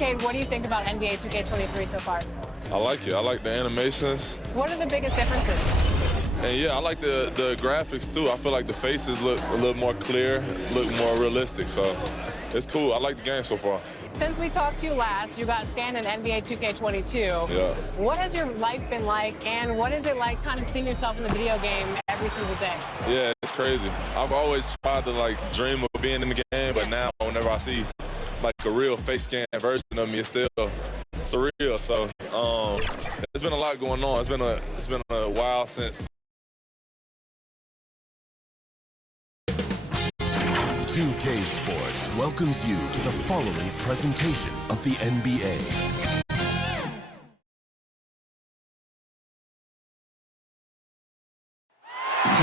Cade, what do you think about NBA 2K23 so far? I like it. I like the animations. What are the biggest differences? And yeah, I like the graphics too. I feel like the faces look a little more clear, look more realistic. So it's cool. I like the game so far. Since we talked to you last, you got scanned in NBA 2K22. Yeah. What has your life been like, and what is it like kind of seeing yourself in the video game every single day? Yeah, it's crazy. I've always tried to like dream of being in the game, but now whenever I see like a real face scan version of me, it's still surreal. So there's been a lot going on. It's been a while since. 2K Sports welcomes you to the following presentation of the NBA.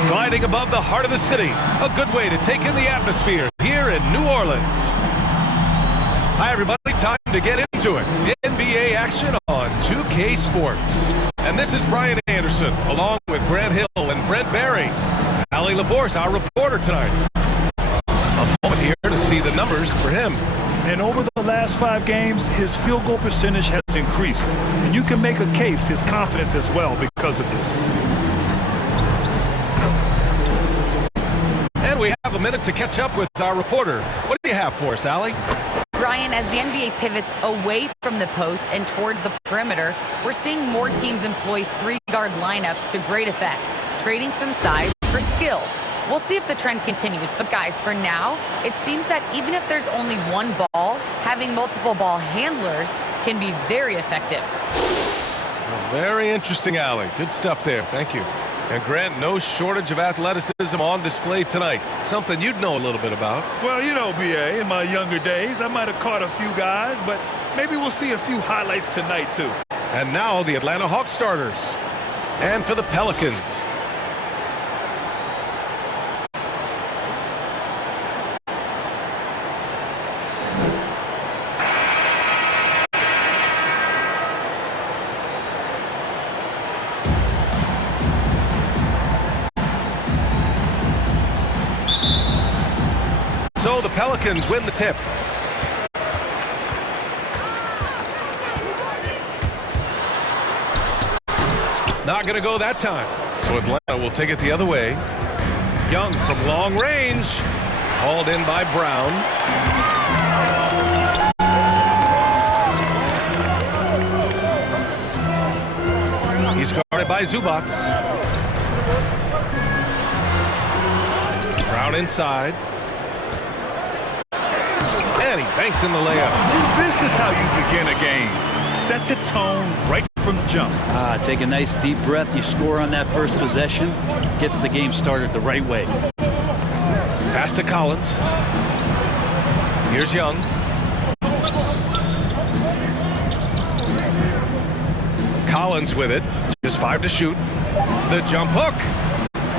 Gliding above the heart of the city, a good way to take in the atmosphere here in New Orleans. Hi everybody, time to get into it. NBA action on 2K Sports. And this is Brian Anderson, along with Grant Hill and Brent Barry. Allie LaForce, our reporter tonight. A moment here to see the numbers for him. And over the last 5 games, his field goal percentage has increased. And you can make a case, his confidence as well, because of this. And we have a minute to catch up with our reporter. What do you have for us, Allie? Brian, as the NBA pivots away from the post and towards the perimeter, we're seeing more teams employ 3-guard lineups to great effect, trading some size for skill. We'll see if the trend continues, but guys, for now, it seems that even if there's only one ball, having multiple ball handlers can be very effective. Well, very interesting, Allie. Good stuff there. Thank you. And Grant, no shortage of athleticism on display tonight. Something you'd know a little bit about. Well, you know, B.A., in my younger days, I might have caught a few guys, but maybe we'll see a few highlights tonight, too. And now the Atlanta Hawks starters. And for the Pelicans. So the Pelicans win the tip. Not going to go that time. So Atlanta will take it the other way. Young from long range. Hauled in by Brown. He's guarded by Zubats. Brown inside. And he banks in the layup. This is how you begin a game. Set the tone right from the jump. Take a nice deep breath. You score on that first possession. Gets the game started the right way. Pass to Collins. Here's Young. Collins with it. Just 5 to shoot. The jump hook.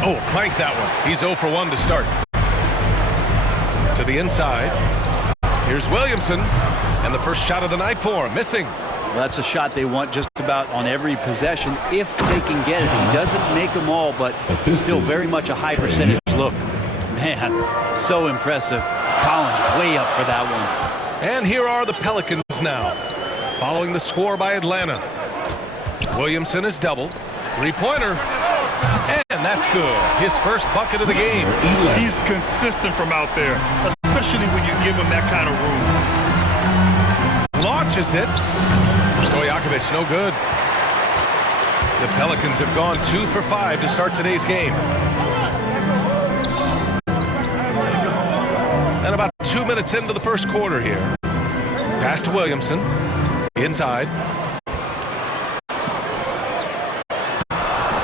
Oh, clanks that one. He's 0 for 1 to start. To the inside. Here's Williamson, and the first shot of the night for him, missing. Well, that's a shot they want just about on every possession if they can get it. He doesn't make them all, but still very much a high percentage look. Man, so impressive. Collins way up for that one. And here are the Pelicans now, following the score by Atlanta. Williamson is doubled. 3-pointer. And that's good. His first bucket of the game. He's consistent from out there, especially when you give him that kind of room. Launches it. Stojakovic, no good. The Pelicans have gone 2 for 5 to start today's game. And about 2 minutes into the first quarter here. Pass to Williamson. Inside.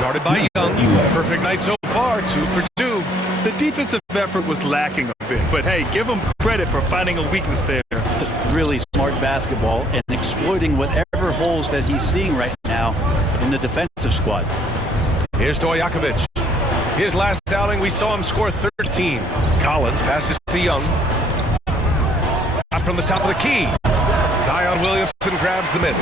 Guarded by Young. Perfect night so far, 2 for 2. The defensive effort was lacking a bit, but hey, give him credit for finding a weakness there. Just really smart basketball and exploiting whatever holes that he's seeing right now in the defensive squad. Here's Stojakovic. His last outing, we saw him score 13. Collins passes to Young. Out from the top of the key. Zion Williamson grabs the miss.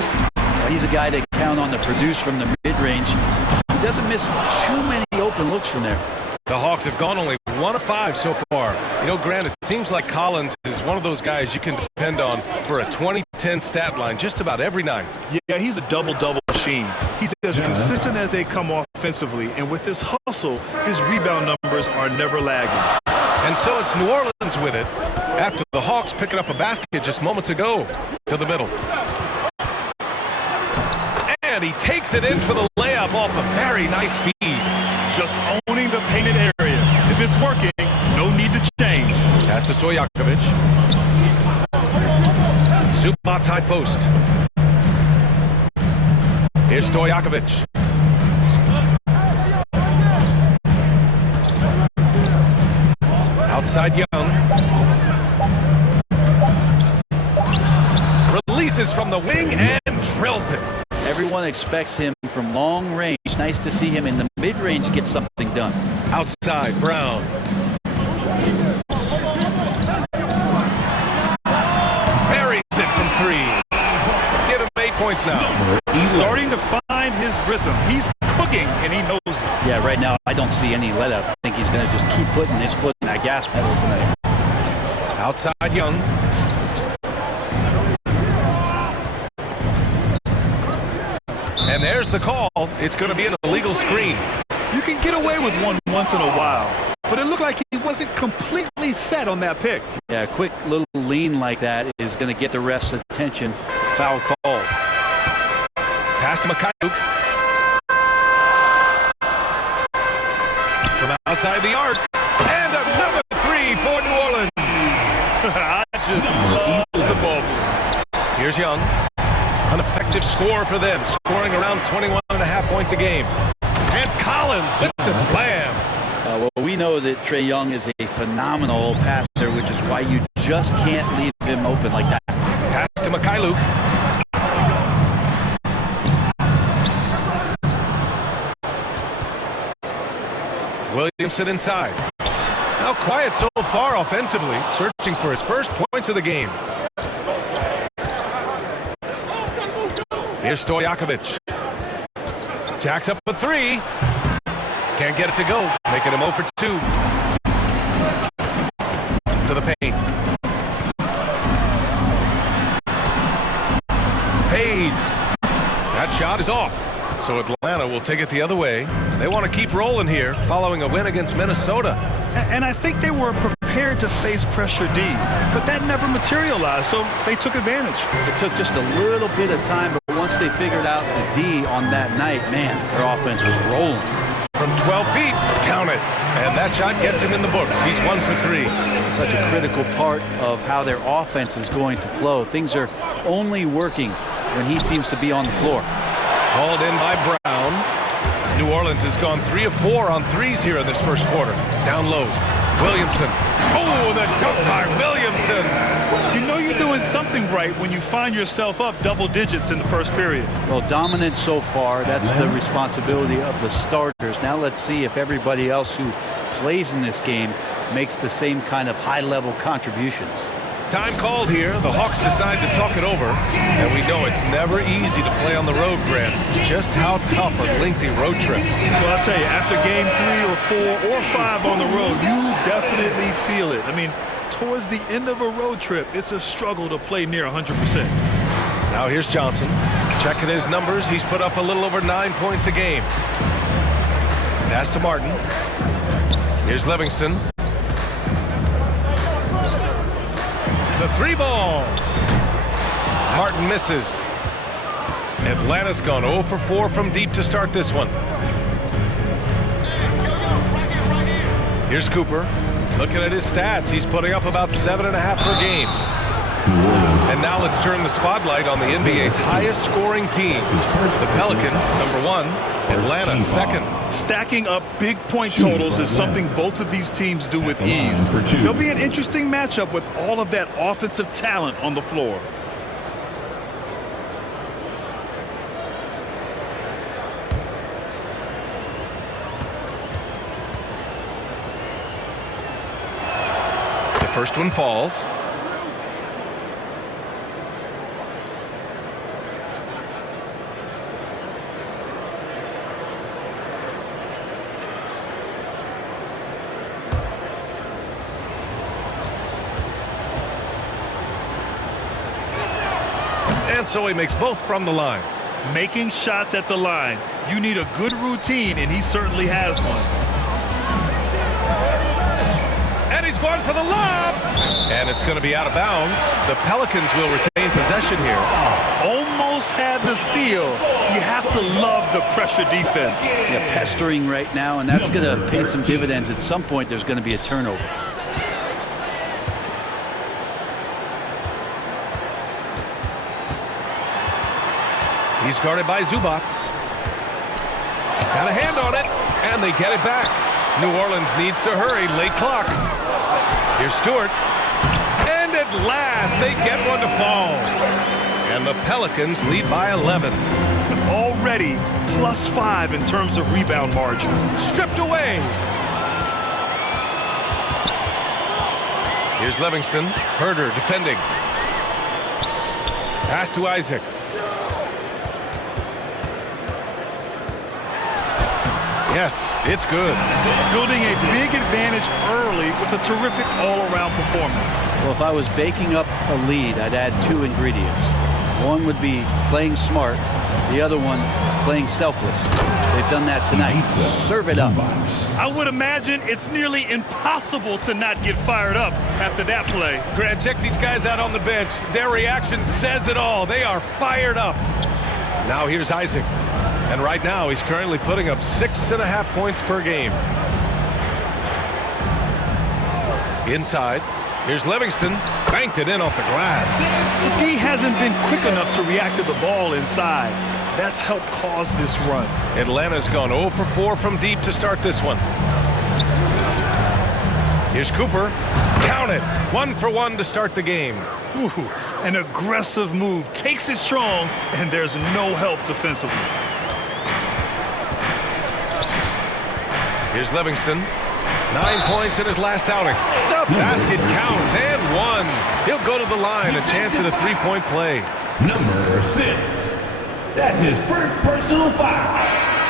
He's a guy they count on to produce from the mid-range. He doesn't miss too many open looks from there. The Hawks have gone only 1 of 5 so far. You know, Grant, it seems like Collins is one of those guys you can depend on for a 20, 10 stat line just about every night. Yeah, he's a double-double machine. He's as consistent as they come offensively, and with his hustle, his rebound numbers are never lagging. And so it's New Orleans with it after the Hawks picking up a basket just moments ago to the middle. And he takes it in for the layup off a very nice feed. Just owning the painted area. If it's working, no need to change. Pass to Stojakovic. Zubac's high post. Here's Stojakovic. Outside Young. Releases from the wing and drills it. Everyone expects him from long range. Nice to see him in the mid-range get something done. Outside, Brown. Buries it from 3. Give him 8 points now. He's starting to find his rhythm. He's cooking, and he knows it. Yeah, right now I don't see any let up. I think he's going to just keep putting his foot in that gas pedal tonight. Outside Young. And there's the call. It's going to be an illegal screen. You can get away with one once in a while, but it looked like he wasn't completely set on that pick. Yeah, a quick little lean like that is going to get the ref's attention. Foul call. Pass to Mikhailuk. From outside the arc. And another 3 for New Orleans. I just love the ball. Here's Young. An effective score for them, scoring around 21.5 points a game. And Collins with the slam. Well, we know that Trae Young is a phenomenal passer, which is why you just can't leave him open like that. Pass to Mikhailuk. Williamson inside. Now quiet so far offensively, searching for his first points of the game. Here's Stojakovic. Jacks up a 3. Can't get it to go. Making him 0 for 2. To the paint. Fades. That shot is off. So Atlanta will take it the other way. They want to keep rolling here following a win against Minnesota. And I think they were prepared to face pressure D, but that never materialized, so they took advantage. It took just a little bit of time, but once they figured out the D on that night, man, their offense was rolling. From 12 feet, count it. And that shot gets him in the books. He's 1 for 3. Such a critical part of how their offense is going to flow. Things are only working when he seems to be on the floor. Hauled in by Brown. New Orleans has gone 3 of 4 on threes here in this first quarter. Down low. Williamson. Oh, the dunk by Williamson. You know you're doing something right when you find yourself up double digits in the first period. Well, dominant so far. That's the responsibility of the starters. Now let's see if everybody else who plays in this game makes the same kind of high-level contributions. Time called here. The Hawks decide to talk it over. And we know it's never easy to play on the road, Grant. Just how tough are lengthy road trips? Well, I'll tell you, after game 3 or 4 or 5 on the road, you definitely feel it. I mean, towards the end of a road trip, it's a struggle to play near 100%. Now here's Johnson. Checking his numbers. He's put up a little over 9 points a game. Pass to Martin. Here's Livingston. The 3 ball. Martin misses. Atlanta's gone 0 for 4 from deep to start this one. Here's Cooper. Looking at his stats, he's putting up about 7.5 per game. And now let's turn the spotlight on the NBA's highest scoring teams. The Pelicans, number 1. Atlanta, 2nd. Stacking up big point totals is something both of these teams do with ease. There'll be an interesting matchup with all of that offensive talent on the floor. The first one falls. And so he makes both from the line. Making shots at the line. You need a good routine, and he certainly has one. And he's going for the lob. And it's going to be out of bounds. The Pelicans will retain possession here. Almost had the steal. You have to love the pressure defense. Yeah, pestering right now, and that's going to pay some dividends. At some point, there's going to be a turnover. He's guarded by Zubac. Got a hand on it, and they get it back. New Orleans needs to hurry. Late clock. Here's Stewart. And at last, they get one to fall. And the Pelicans lead by 11. Already +5 in terms of rebound margin. Stripped away. Here's Livingston. Herder defending. Pass to Isaac. Yes, it's good. Building a big advantage early with a terrific all-around performance. Well, if I was baking up a lead, I'd add 2 ingredients. One would be playing smart. The other one, playing selfless. They've done that tonight. Serve it up. I would imagine it's nearly impossible to not get fired up after that play. Grant, check these guys out on the bench. Their reaction says it all. They are fired up. Now here's Isaac. And right now, he's currently putting up 6.5 points per game. Inside, here's Livingston. Banked it in off the glass. He hasn't been quick enough to react to the ball inside. That's helped cause this run. Atlanta's gone 0 for 4 from deep to start this one. Here's Cooper. Count it. 1 for 1 to start the game. Ooh, an aggressive move. Takes it strong, and there's no help defensively. Here's Livingston. 9 points in his last outing. The basket counts and 1. He'll go to the line. A chance at a 3-point play. Number 6. That's his first personal foul.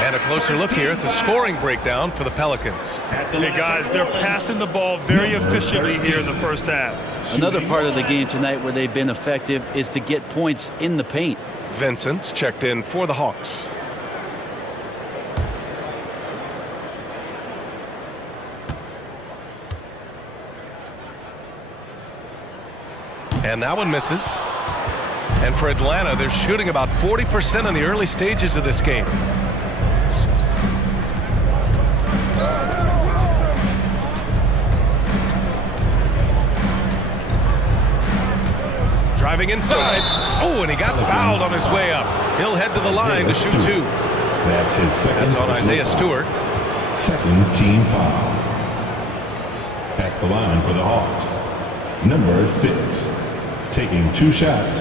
And a closer look here at the scoring breakdown for the Pelicans. Hey, guys, they're passing the ball very efficiently here in the first half. Another part of the game tonight where they've been effective is to get points in the paint. Vincent's checked in for the Hawks. And that one misses. And for Atlanta, they're shooting about 40% in the early stages of this game. Driving inside. Oh, and he got fouled on his way up. He'll head to the line to shoot 2. That's his second. That's on Isaiah Stewart. Second team foul. At the line for the Hawks. Number 6. Taking 2 shots.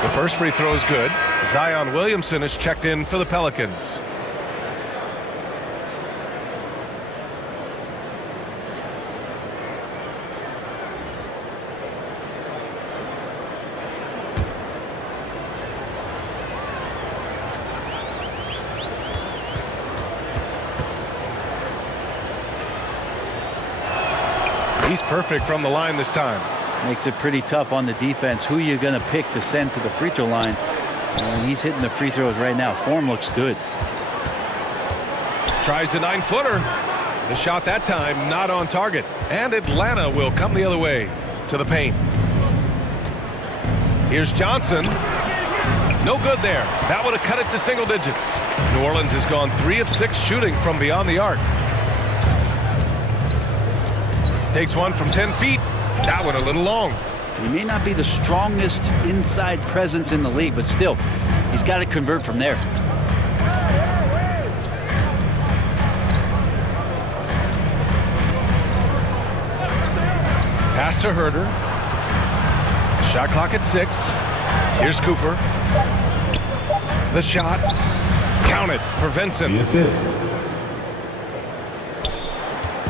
The first free throw is good. Zion Williamson is checked in for the Pelicans. He's perfect from the line this time. Makes it pretty tough on the defense. Who you going to pick to send to the free throw line? And he's hitting the free throws right now. Form looks good. Tries the 9-footer. The shot that time not on target. And Atlanta will come the other way to the paint. Here's Johnson. No good there. That would have cut it to single digits. New Orleans has gone 3 of 6 shooting from beyond the arc. Takes one from 10 feet. That one a little long. He may not be the strongest inside presence in the league, but still, he's got to convert from there. Pass to Herder. Shot clock at 6. Here's Cooper. The shot. Counted for Vincent. The assist.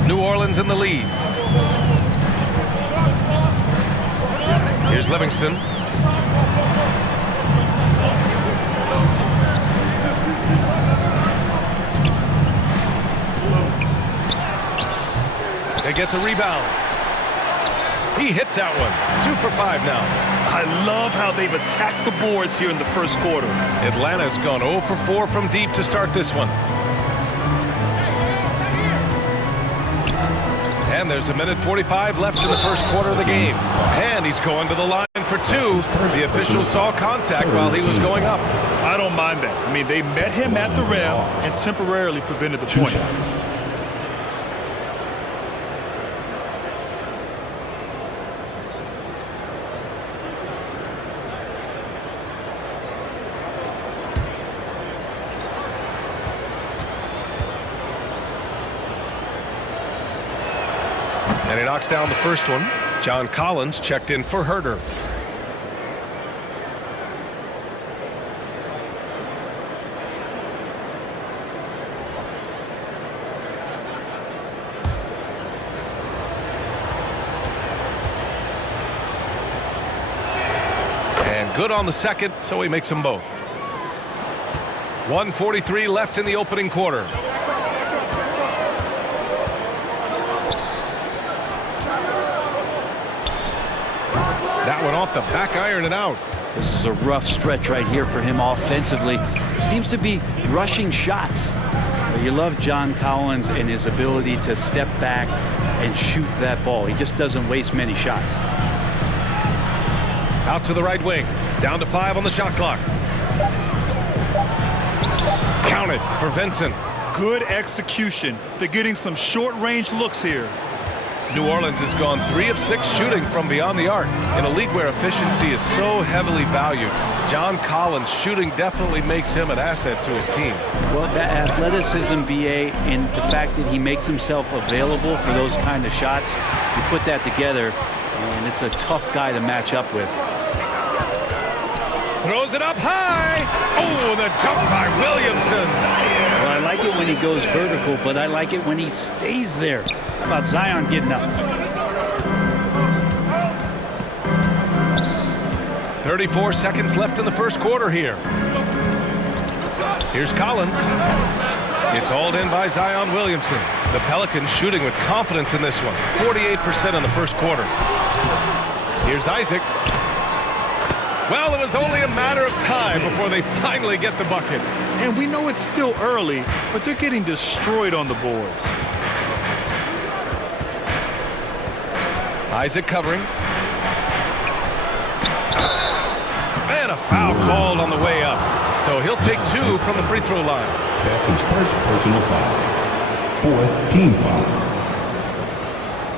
New Orleans in the lead. Here's Livingston. They get the rebound. He hits that one. 2 for 5 now. I love how they've attacked the boards here in the first quarter. Atlanta's gone 0 for 4 from deep to start this one. And there's 1:45 left in the first quarter of the game. And he's going to the line for 2. The official saw contact while he was going up. I don't mind that. I mean, they met him at the rim and temporarily prevented the points. And he knocks down the first one. John Collins checked in for Herter. And good on the second, so he makes them both. 1:43 left in the opening quarter. That one off the back iron and out. This is a rough stretch right here for him offensively. Seems to be rushing shots. But you love John Collins and his ability to step back and shoot that ball. He just doesn't waste many shots. Out to the right wing. Down to 5 on the shot clock. Counted for Vincent. Good execution. They're getting some short-range looks here. New Orleans has gone 3 of 6 shooting from beyond the arc in a league where efficiency is so heavily valued. John Collins' shooting definitely makes him an asset to his team. Well, that athleticism, BA, and the fact that he makes himself available for those kind of shots, you put that together, and it's a tough guy to match up with. Throws it up high. Oh, the dunk by Williamson. Well, I like it when he goes vertical, but I like it when he stays there. How about Zion getting up? 34 seconds left in the first quarter here. Here's Collins. It's hauled in by Zion Williamson. The Pelicans shooting with confidence in this one. 48% in the first quarter. Here's Isaac. Well, it was only a matter of time before they finally get the bucket. And we know it's still early, but they're getting destroyed on the boards. Isaac covering. And a foul called on the way up. So he'll take 2 from the free throw line. That's his first personal foul. 4th team foul.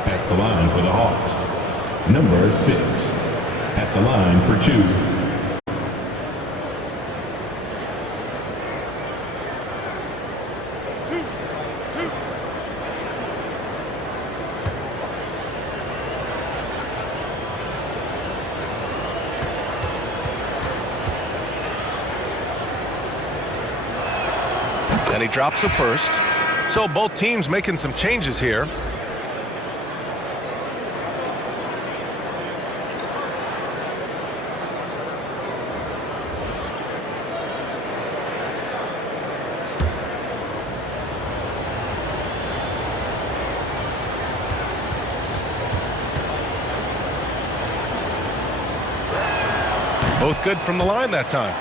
At the line for the Hawks, number 6. At the line for 2. And he drops the first. So both teams making some changes here. Both good from the line that time.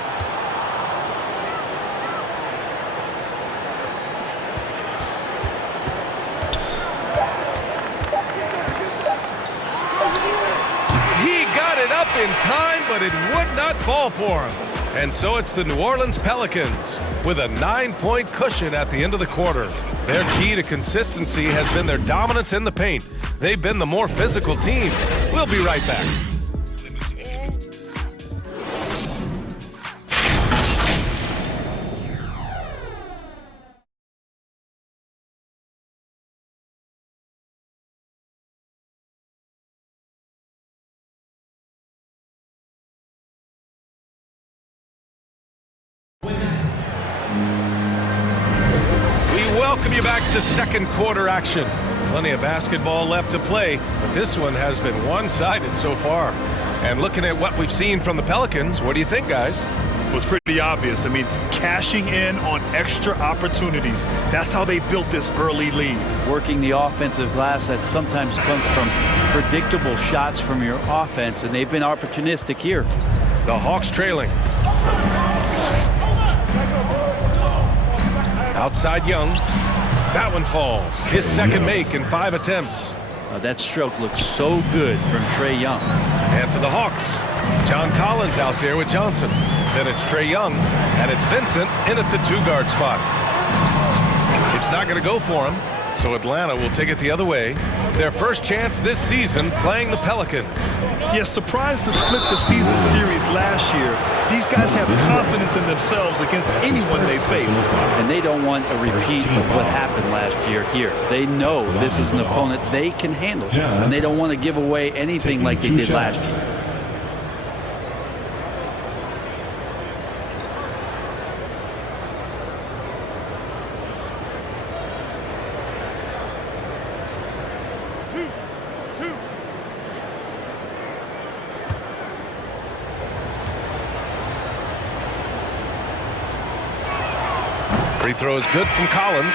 He got it up in time, but it would not fall for him. And so it's the New Orleans Pelicans with a 9-point cushion at the end of the quarter. Their key to consistency has been their dominance in the paint. They've been the more physical team. We'll be right back. Welcome you back to second quarter action. Plenty of basketball left to play, but this one has been one-sided so far. And looking at what we've seen from the Pelicans, what do you think, guys? Well, it's pretty obvious. I mean, cashing in on extra opportunities. That's how they built this early lead. Working the offensive glass that sometimes comes from predictable shots from your offense, and they've been opportunistic here. The Hawks trailing. Outside Young. That one falls. His second make in 5 attempts. That stroke looks so good from Trae Young. And for the Hawks, John Collins out there with Johnson. Then it's Trae Young, and it's Vincent in at the 2-guard spot. It's not going to go for him, so Atlanta will take it the other way. Their first chance this season playing the Pelicans. Yes, surprised to split the season series last year. These guys have confidence in themselves against anyone they face. And they don't want a repeat of what happened last year here. They know this is an opponent they can handle, and they don't want to give away anything like they did last year. Free throw is good from Collins.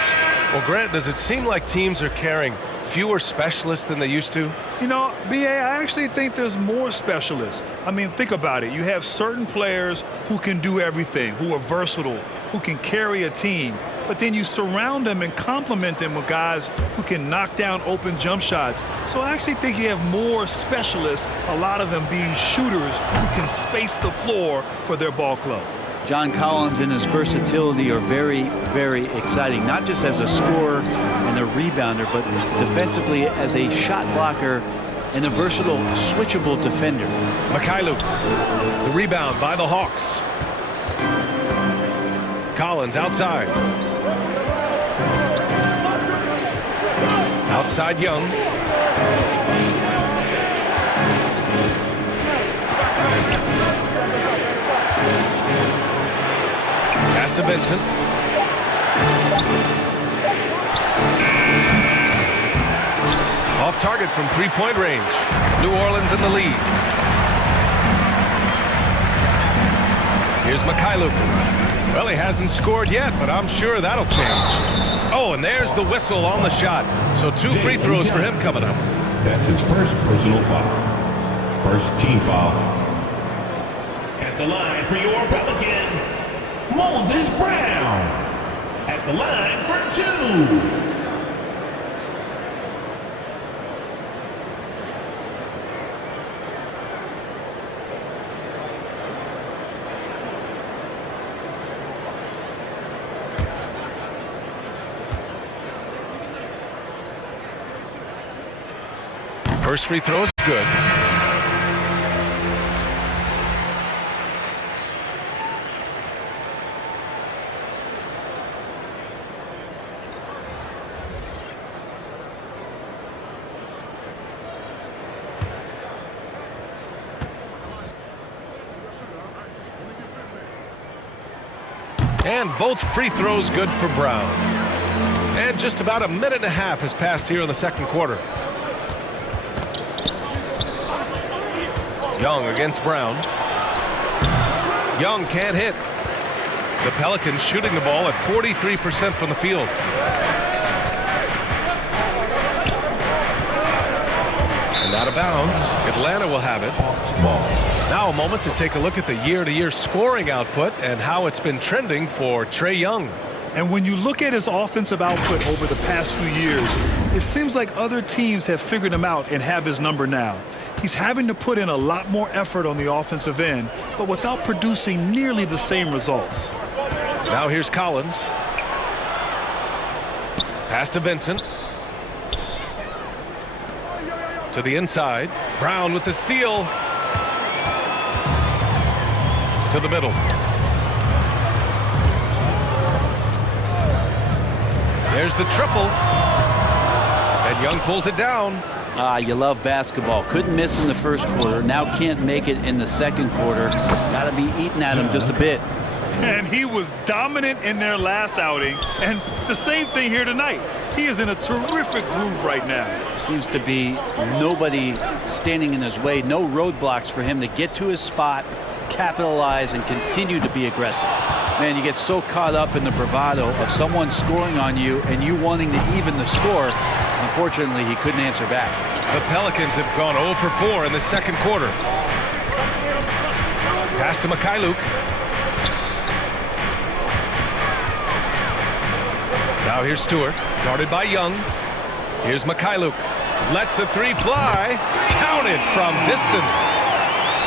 Well, Grant, does it seem like teams are carrying fewer specialists than they used to? You know, B.A., I actually think there's more specialists. I mean, think about it. You have certain players who can do everything, who are versatile, who can carry a team. But then you surround them and complement them with guys who can knock down open jump shots. So I actually think you have more specialists, a lot of them being shooters who can space the floor for their ball club. John Collins and his versatility are very, very exciting, not just as a scorer and a rebounder, but defensively as a shot blocker and a versatile, switchable defender. Mikhailuk, the rebound by the Hawks. Collins outside. Outside Young. Pass to Vincent. Off target from three-point range. New Orleans in the lead. Here's Mikhailuk. Well, he hasn't scored yet, but I'm sure that'll change. Oh, and there's the whistle on the shot. So 2 free throws for him coming up. That's his first personal foul. First team foul. At the line for your Pelicans, Moses Brown. At the line for 2. First free throw is good. And both free throws good for Brown. And just about a minute and a half has passed here in the second quarter. Young against Brown. Young can't hit. The Pelicans shooting the ball at 43% from the field. And out of bounds. Atlanta will have it. Now a moment to take a look at the year-to-year scoring output and how it's been trending for Trae Young. And when you look at his offensive output over the past few years, it seems like other teams have figured him out and have his number now. He's having to put in a lot more effort on the offensive end, but without producing nearly the same results. Now here's Collins. Pass to Vincent. To the inside. Brown with the steal. To the middle. There's the triple. And Young pulls it down. You love basketball. Couldn't miss in the first quarter. Now can't make it in the second quarter. Got to be eating at him just a bit. And he was dominant in their last outing. And the same thing here tonight. He is in a terrific groove right now. Seems to be nobody standing in his way, no roadblocks for him to get to his spot, capitalize, and continue to be aggressive. Man, you get so caught up in the bravado of someone scoring on you and you wanting to even the score. Unfortunately, he couldn't answer back. The Pelicans have gone 0 for 4 in the second quarter. Pass to Mikhailuk. Now here's Stewart, guarded by Young. Here's Mikhailuk. Lets the three fly. Counted from distance.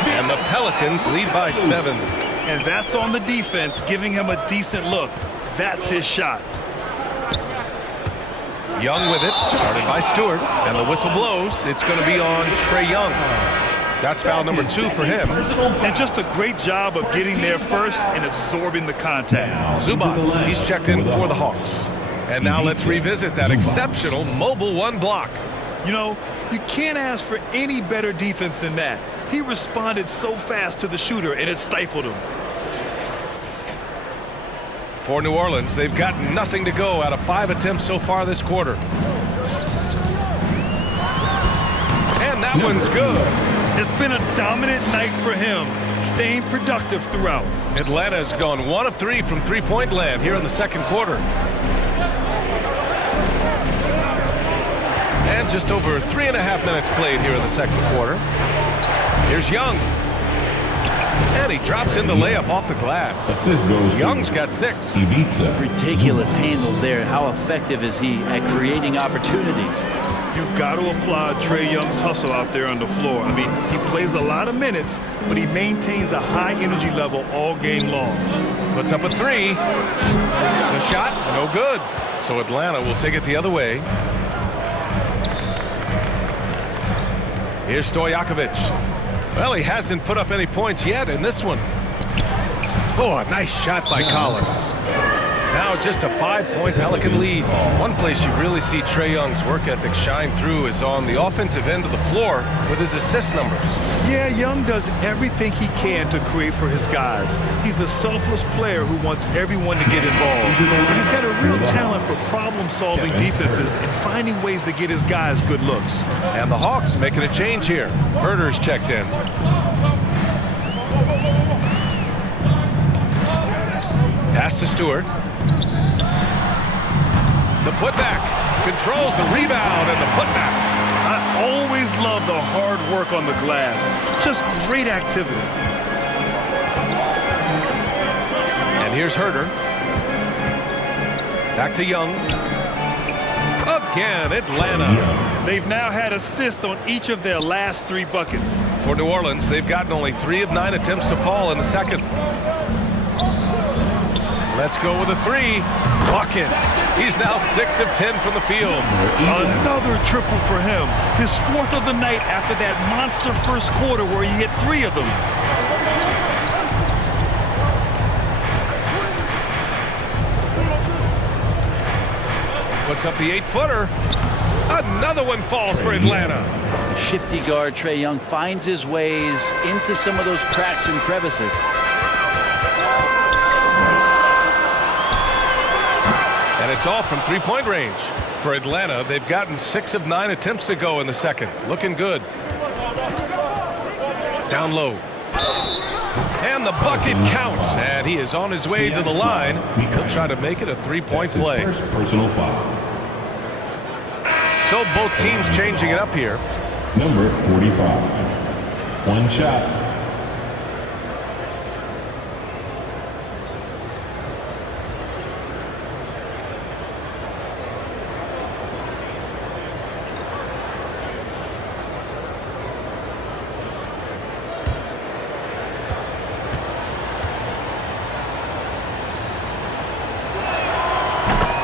And the Pelicans lead by 7. And that's on the defense, giving him a decent look. That's his shot. Young with it, guarded by Stewart. And the whistle blows. It's going to be on Trae Young. That's foul number 2 for him. And just a great job of getting there first and absorbing the contact. Zubats, he's checked in for the Hawks. And now let's revisit that exceptional mobile 1 block. You know, you can't ask for any better defense than that. He responded so fast to the shooter, and it stifled him. For New Orleans, they've got nothing to go out of 5 attempts so far this quarter. And that one's good. It's been a dominant night for him, staying productive throughout. Atlanta's gone 1 of 3 from three-point land here in the second quarter. And just over 3.5 minutes played here in the second quarter. Here's Young. And he drops in the layup off the glass. Young's got 6. Ridiculous handles there. How effective is he at creating opportunities? You've got to applaud Trae Young's hustle out there on the floor. I mean, he plays a lot of minutes, but he maintains a high energy level all game long. Puts up a 3. The shot, no good. So Atlanta will take it the other way. Here's Stojakovic. Well, he hasn't put up any points yet in this one. Oh, a nice shot by Collins. Now just a 5-point Pelican lead. One place you really see Trae Young's work ethic shine through is on the offensive end of the floor with his assist numbers. Yeah, Young does everything he can to create for his guys. He's a selfless player who wants everyone to get involved. And he's got a real talent for problem-solving defenses and finding ways to get his guys good looks. And the Hawks making a change here. Herter's checked in. Pass to Stewart. The putback, controls the rebound and the putback. I always love the hard work on the glass. Just great activity. And here's Herter. Back to Young. Again, Atlanta. They've now had assists on each of their last 3 buckets. For New Orleans, they've gotten only 3 of 9 attempts to fall in the second. Let's go with a 3. Buckets. He's now 6 of 10 from the field. Another triple for him. His 4th of the night after that monster first quarter where he hit 3 of them. Puts up the 8-footer. Another one falls for Atlanta. Shifty guard Trae Young finds his ways into some of those cracks and crevices. And it's off from three-point range. For Atlanta, they've gotten 6 of 9 attempts to go in the second. Looking good. Down low. And the bucket counts. And he is on his way to the line. He'll try to make it a 3-point play. Personal foul. So both teams changing it up here. Number 45. 1 shot.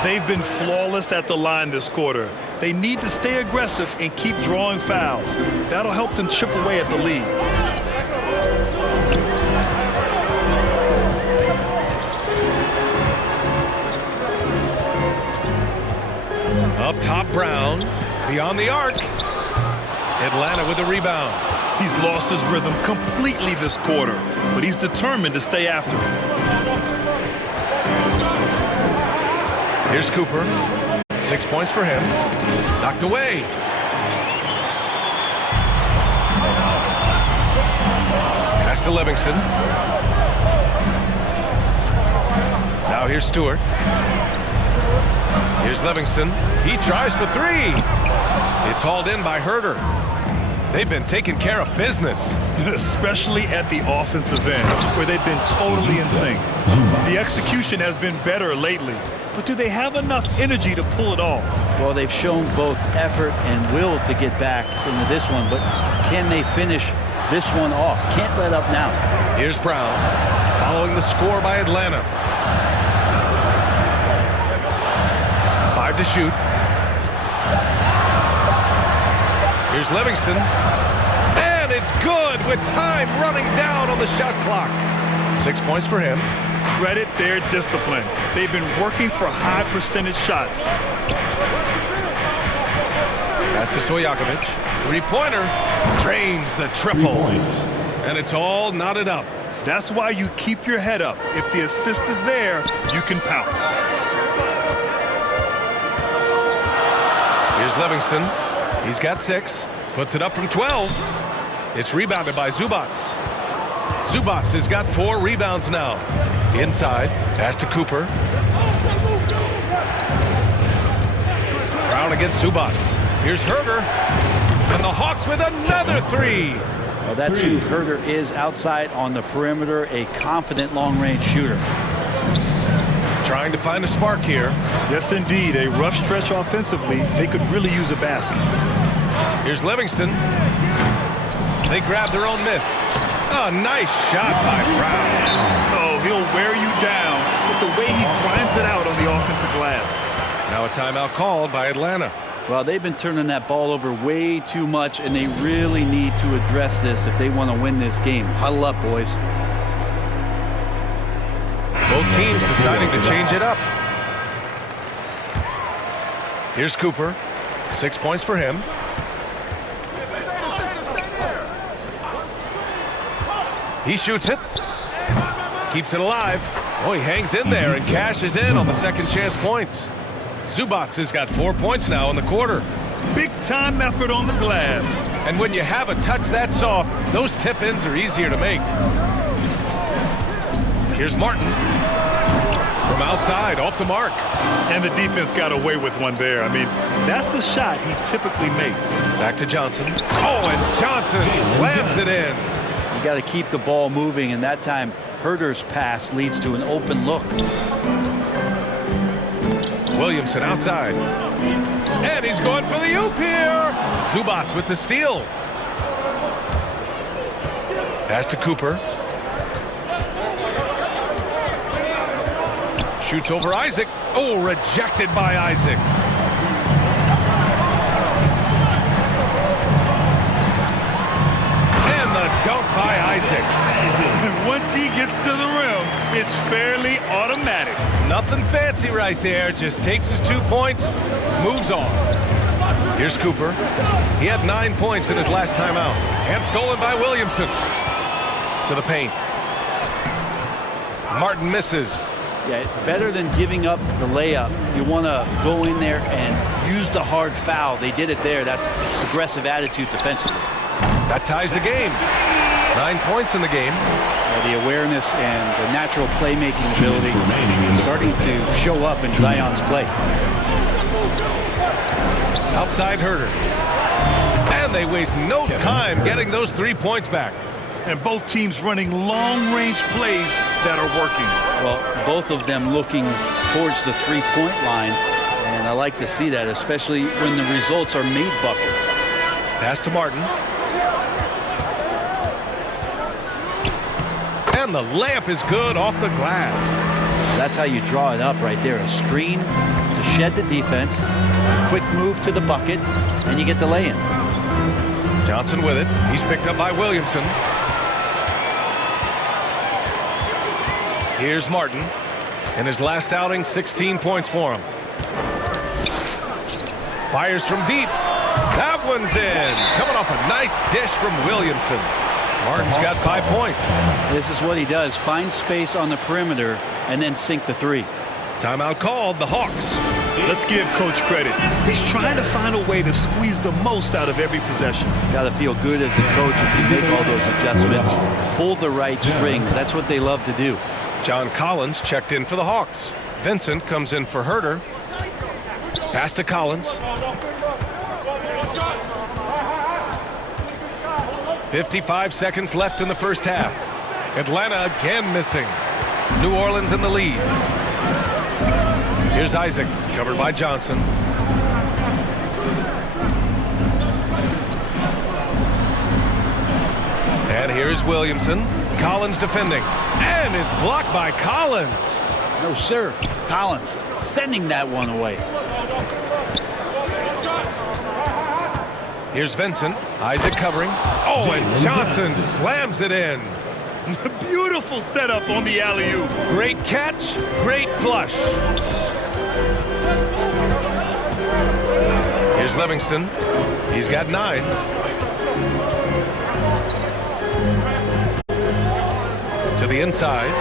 They've been flawless at the line this quarter. They need to stay aggressive and keep drawing fouls. That'll help them chip away at the lead. Up top, Brown. Beyond the arc. Atlanta with the rebound. He's lost his rhythm completely this quarter, but he's determined to stay after it. Here's Cooper. 6 points for him. Knocked away. Pass to Livingston. Now here's Stewart. Here's Livingston. He tries for three. It's hauled in by Herder. They've been taking care of business. Especially at the offensive end, where they've been totally in sync. The execution has been better lately, but do they have enough energy to pull it off? Well, they've shown both effort and will to get back into this one, but can they finish this one off? Can't let up now. Here's Brown, following the score by Atlanta. 5 to shoot. Here's Livingston. And it's good with time running down on the shot clock. 6 points for him. Credit their discipline. They've been working for high percentage shots. Pass to Stojakovic. Three-pointer. Drains the triple. And it's all knotted up. That's why you keep your head up. If the assist is there, you can pounce. Here's Livingston. He's got 6. Puts it up from 12. It's rebounded by Zubats. Zubats has got 4 rebounds now. Inside. Pass to Cooper. Brown against Zubats. Here's Herder. And the Hawks with another 3. Well, that's who Herder is outside on the perimeter. A confident long-range shooter. Trying to find a spark here. Yes, indeed. A rough stretch offensively. They could really use a basket. Here's Livingston. They grab their own miss. A nice shot by Brown. Oh, he'll wear you down with the way he grinds it out on the offensive glass. Now a timeout called by Atlanta. Well, they've been turning that ball over way too much, and they really need to address this if they want to win this game. Huddle up, boys. Both teams deciding to change it up. Here's Cooper. 6 points for him. He shoots it. Keeps it alive. Oh, he hangs in there and cashes in on the second chance points. Zubats has got 4 points now in the quarter. Big time effort on the glass. And when you have a touch that soft, those tip-ins are easier to make. Here's Martin. From outside, off the mark. And the defense got away with one there. I mean, that's a shot he typically makes. Back to Johnson. Oh, and Johnson slams it in. You got to keep the ball moving, and that time Herder's pass leads to an open look. Williamson outside. And he's going for the oop here. Zubats with the steal. Pass to Cooper. Shoots over Isaac. Oh, rejected by Isaac. And the dunk by Isaac. Once he gets to the rim, it's fairly automatic. Nothing fancy right there. Just takes his 2 points, moves on. Here's Cooper. He had 9 points in his last time out. And stolen by Williamson. To the paint. Martin misses. Yeah, better than giving up the layup. You want to go in there and use the hard foul. They did it there. That's aggressive attitude defensively. That ties the game. 9 points in the game. The awareness and the natural playmaking ability starting to show up in Zion's play. Outside Herder. And they waste no time getting those 3 points back. And both teams running long-range plays that are working. Well, both of them looking towards the three-point line, and I like to see that, especially when the results are made buckets. Pass to Martin. And the layup is good off the glass. That's how you draw it up right there. A screen to shed the defense, a quick move to the bucket, and you get the lay-in. Johnson with it. He's picked up by Williamson. Here's Martin. In his last outing, 16 points for him. Fires from deep. That one's in. Coming off a nice dish from Williamson. Martin's got 5 points. This is what he does. Find space on the perimeter and then sink the three. Timeout called. The Hawks Let's give Coach credit. He's trying to find a way to squeeze the most out of every possession. Got to feel good as a coach if you make all those adjustments. Pull the right strings. That's what they love to do. John Collins checked in for the Hawks. Vincent comes in for Herter. Pass to Collins. 55 seconds left in the first half. Atlanta again missing. New Orleans in the lead. Here's Isaac, covered by Johnson. And here's Williamson. Collins defending. And it's blocked by Collins. No, sir. Collins sending that one away. Here's Vincent. Isaac covering. Oh, and Johnson slams it in. Beautiful setup on the alley-oop. Great catch, great flush. Here's Livingston. He's got 9. To the inside.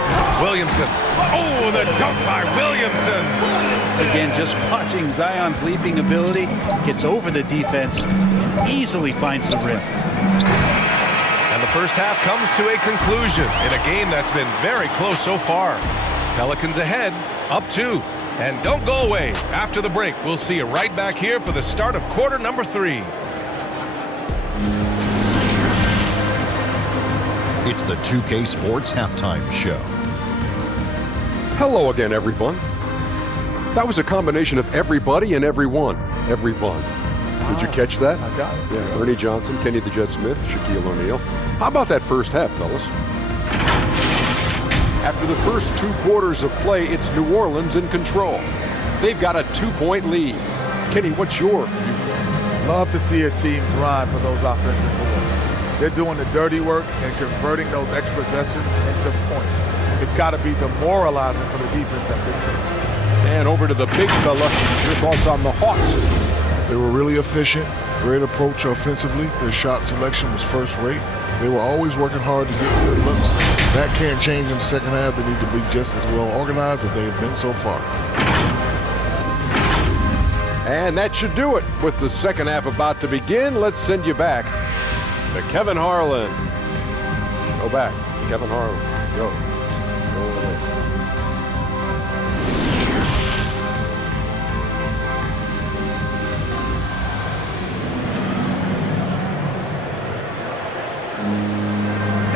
Williamson. Oh, the dunk by Williamson. Again, just watching Zion's leaping ability. Gets over the defense and easily finds the rim. And the first half comes to a conclusion in a game that's been very close so far. Pelicans ahead, up 2. And don't go away. After the break, we'll see you right back here for the start of quarter number 3. It's the 2K Sports Halftime Show. Hello again, everyone. That was a combination of everybody and everyone. Everyone. Did you catch that? I got it. Yeah, Ernie Johnson, Kenny the Jet Smith, Shaquille O'Neal. How about that first half, fellas? After the first 2 quarters of play, it's New Orleans in control. They've got a 2-point lead. Kenny, what's your view? Love to see a team grind for those offensive points. They're doing the dirty work and converting those extra possessions into points. It's got to be demoralizing for the defense at this stage. And over to the big fella. Your thoughts on the Hawks? They were really efficient, great approach offensively. Their shot selection was first rate. They were always working hard to get good looks. That can't change in the second half. They need to be just as well organized as they have been so far. And that should do it. With the second half about to begin, let's send you back to Kevin Harlan. Go back. Kevin Harlan. Go. Go over there.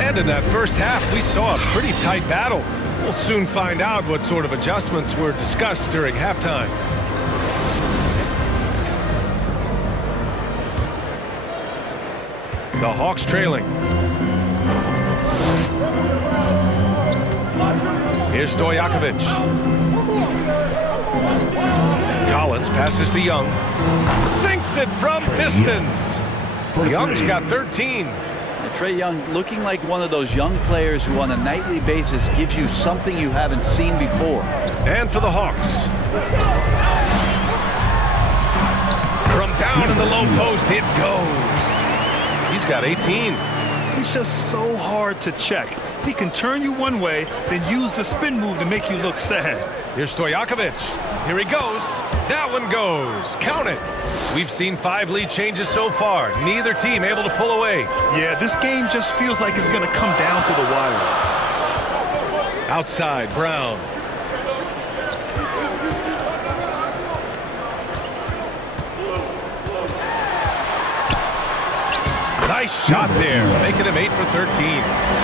And in that first half, we saw a pretty tight battle. We'll soon find out what sort of adjustments were discussed during halftime. The Hawks trailing. Here's Stojakovic. Collins passes to Young. Sinks it from distance. Young's got 13. Trae Young looking like one of those young players who on a nightly basis gives you something you haven't seen before. And for the Hawks. From down in the low post, it goes. He's got 18. He's just so hard to check. He can turn you one way, then use the spin move to make you look sad. Here's Stojakovic. Here he goes. That one goes. Count it. We've seen 5 lead changes so far. Neither team able to pull away. Yeah, this game just feels like it's going to come down to the wire. Outside, Brown. Nice shot there, making him 8 for 13.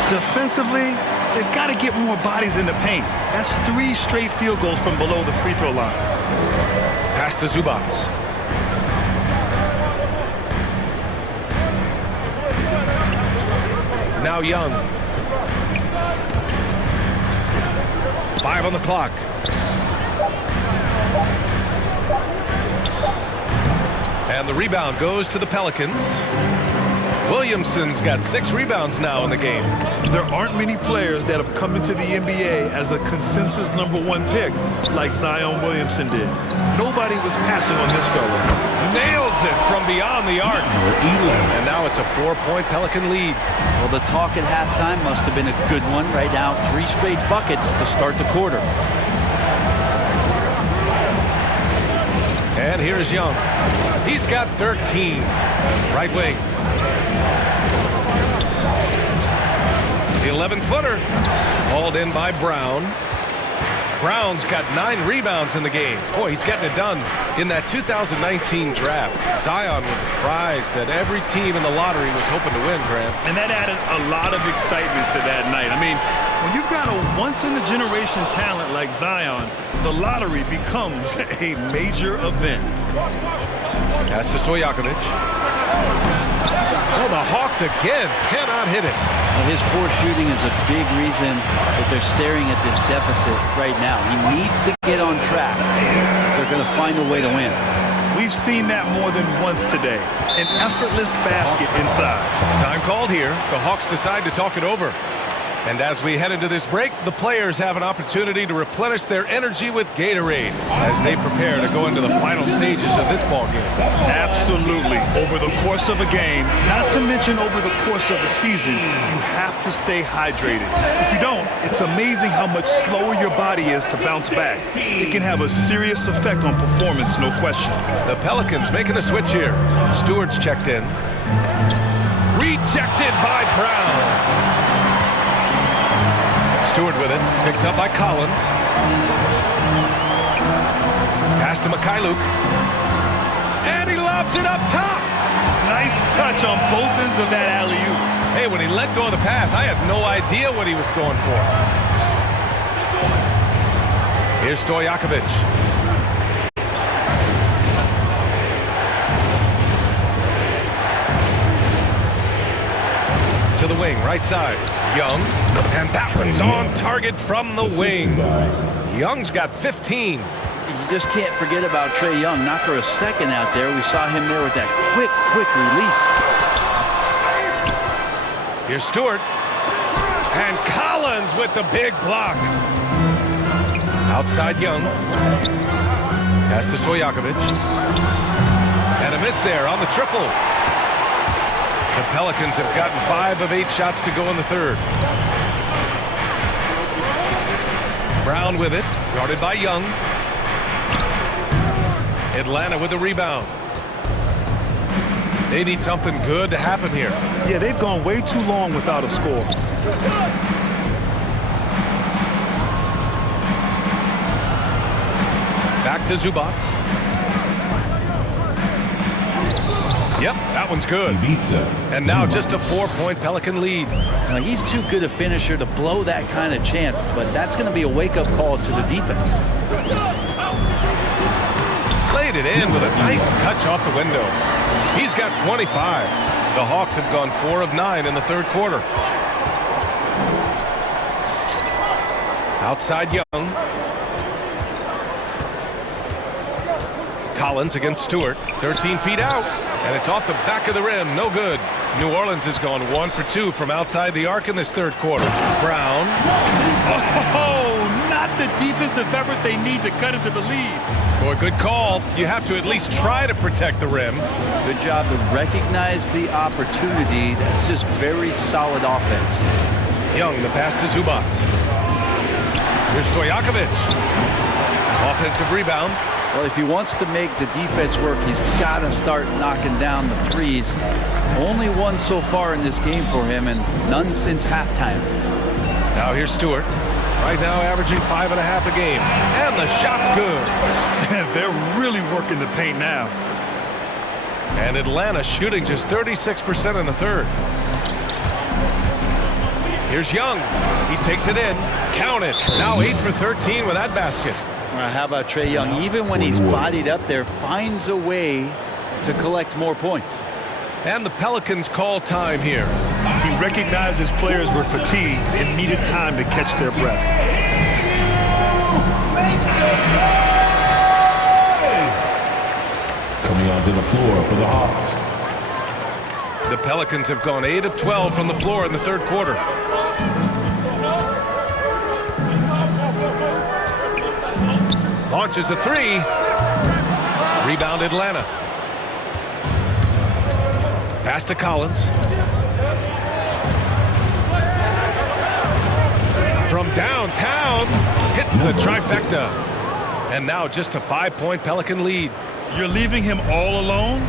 Defensively, they've got to get more bodies in the paint. That's 3 straight field goals from below the free throw line. Pass to Zubac. Now Young. 5 on the clock. And the rebound goes to the Pelicans. Williamson's got 6 rebounds now in the game. There aren't many players that have come into the NBA as a consensus #1 pick like Zion Williamson did. Nobody was passing on this fella. Nails it from beyond the arc. And now it's a 4-point Pelican lead. Well, the talk at halftime must have been a good one. Right now, 3 straight buckets to start the quarter. And here's Young. He's got 13. Right wing. The 11-footer. Hauled in by Brown. Brown's got 9 rebounds in the game. Boy, he's getting it done in that 2019 draft. Zion was a prize that every team in the lottery was hoping to win, Grant. And that added a lot of excitement to that night. I mean, when you've got a once-in-a-generation talent like Zion, the lottery becomes a major event. Pass to Stojakovic. Oh, the Hawks again cannot hit it. Well, his poor shooting is a big reason that they're staring at this deficit right now. He needs to get on track if they're going to find a way to win. We've seen that more than once today. An effortless basket inside. Time called here. The Hawks decide to talk it over. And as we head into this break, the players have an opportunity to replenish their energy with Gatorade as they prepare to go into the final stages of this ball game. Absolutely. Over the course of a game, not to mention over the course of a season, you have to stay hydrated. If you don't, it's amazing how much slower your body is to bounce back. It can have a serious effect on performance, no question. The Pelicans making a switch here. Stewart's checked in. Rejected by Brown. Stewart with it, picked up by Collins. Pass to Mikhailuk. And he lobs it up top. Nice touch on both ends of that alley-oop. Hey, when he let go of the pass, I had no idea what he was going for. Here's Stojakovic. To the wing, right side. Young, and that one's on target from the wing. Young's got 15. You just can't forget about Trae Young. Not for a second out there. We saw him there with that quick release. Here's Stewart. And Collins with the big block. Outside Young. Pass to Stojakovic. And a miss there on the triple. The Pelicans have gotten 5 of 8 shots to go in the third. Brown with it, guarded by Young. Atlanta with the rebound. They need something good to happen here. Yeah, they've gone way too long without a score. Back to Zubac. Yep, that one's good. And now just a 4-point Pelican lead. Now, he's too good a finisher to blow that kind of chance, but that's going to be a wake-up call to the defense. Laid it in with a nice touch off the window. He's got 25. The Hawks have gone 4 of 9 in the third quarter. Outside Young. Collins against Stewart. 13 feet out. And it's off the back of the rim. No good. New Orleans has gone 1 for 2 from outside the arc in this third quarter. Brown. Oh, not the defensive effort they need to cut into the lead. Boy, good call. You have to at least try to protect the rim. Good job to recognize the opportunity. That's just very solid offense. Young, the pass to Zubac. Here's Stojakovic. Offensive rebound. Well, if he wants to make the defense work, he's got to start knocking down the threes. Only one so far in this game for him, and none since halftime. Now here's Stewart. Right now averaging 5.5 a game. And the shot's good. They're really working the paint now. And Atlanta shooting just 36% in the third. Here's Young. He takes it in. Count it. Now 8 for 13 with that basket. How about Trae Young? Even when he's bodied up there, finds a way to collect more points. And the Pelicans call time here. He recognized his players were fatigued and needed time to catch their breath. Coming onto the floor for the Hawks. The Pelicans have gone 8 of 12 from the floor in the third quarter. Launches a 3. Rebound Atlanta. Pass to Collins. From downtown, hits the trifecta. And now just a 5-point Pelican lead. You're leaving him all alone?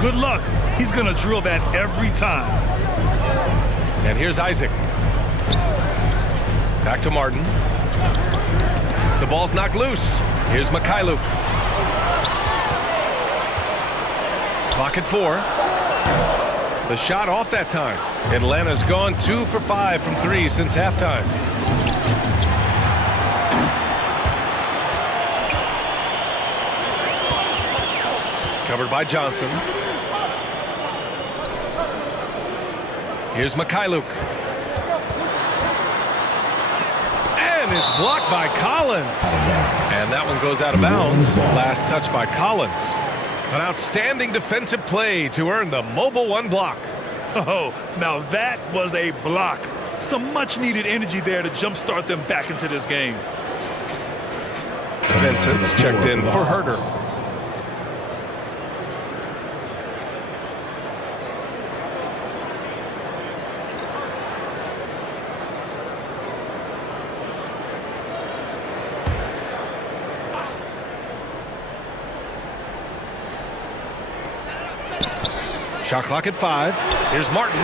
Good luck. He's going to drill that every time. And here's Isaac. Back to Martin. The ball's knocked loose. Here's Mikhailuk. Clock at 4. The shot off that time. Atlanta's gone 2 for 5 from 3 since halftime. Covered by Johnson. Here's Mikhailuk. And it's blocked by Collins. And that one goes out of bounds. Last touch by Collins. An outstanding defensive play to earn the mobile 1 block. Oh, now that was a block. Some much-needed energy there to jumpstart them back into this game. Vincent's checked in for Herter. Shot clock at 5. Here's Martin.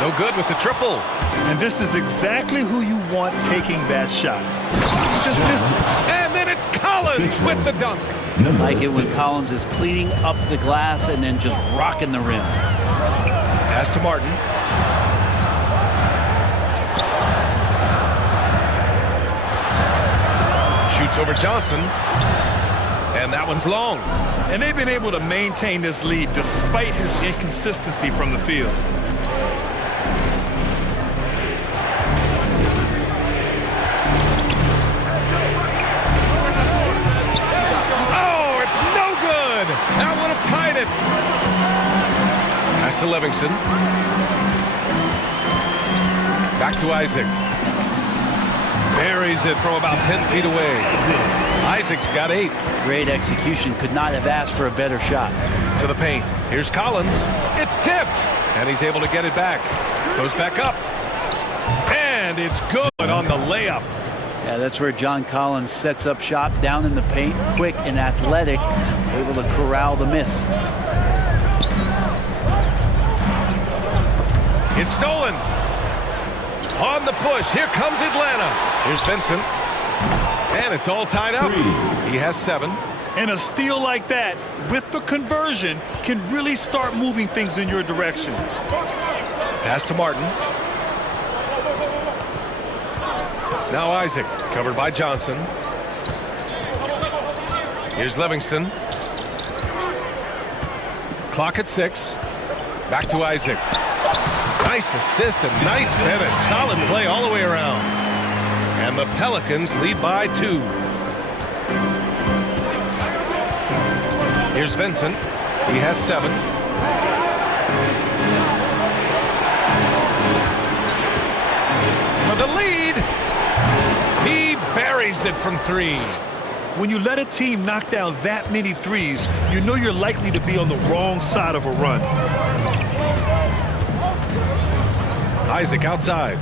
No good with the triple. And this is exactly who you want taking that shot. He just missed it. And then it's Collins with the dunk. Like it when Collins is cleaning up the glass and then just rocking the rim. Pass to Martin. Shoots over Johnson. And that one's long. And they've been able to maintain this lead despite his inconsistency from the field. Oh, it's no good. That would have tied it. Pass to Livingston. Back to Isaac. Buries it from about 10 feet away. Isaac's got 8. Great execution. Could not have asked for a better shot. To the paint. Here's Collins. It's tipped. And he's able to get it back. Goes back up. And it's good on the layup. Yeah, that's where John Collins sets up shop down in the paint. Quick and athletic. Able to corral the miss. It's stolen. On the push. Here comes Atlanta. Here's Vincent. And it's all tied up. He has 7. And a steal like that, with the conversion, can really start moving things in your direction. Pass to Martin. Now Isaac, covered by Johnson. Here's Livingston. Clock at 6. Back to Isaac. Nice assist and nice finish. Solid play all the way around. And the Pelicans lead by 2. Here's Vincent. He has 7. For the lead. He buries it from 3. When you let a team knock down that many threes, you know you're likely to be on the wrong side of a run. Isaac outside.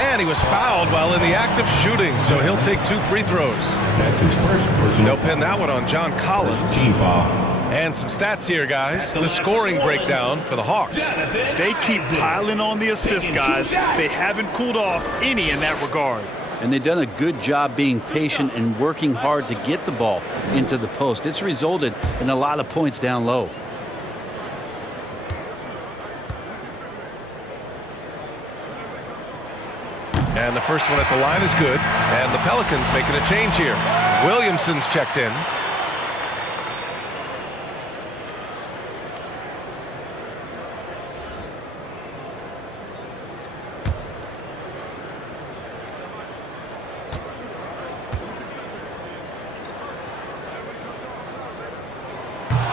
And he was fouled while in the act of shooting, so he'll take 2 free throws. That's his first personal. They'll pin that one on John Collins. Team foul. And some stats here, guys. The scoring breakdown for the Hawks. They keep piling on the assists, guys. They haven't cooled off any in that regard. And they've done a good job being patient and working hard to get the ball into the post. It's resulted in a lot of points down low. And the first one at the line is good. And the Pelicans making a change here. Williamson's checked in.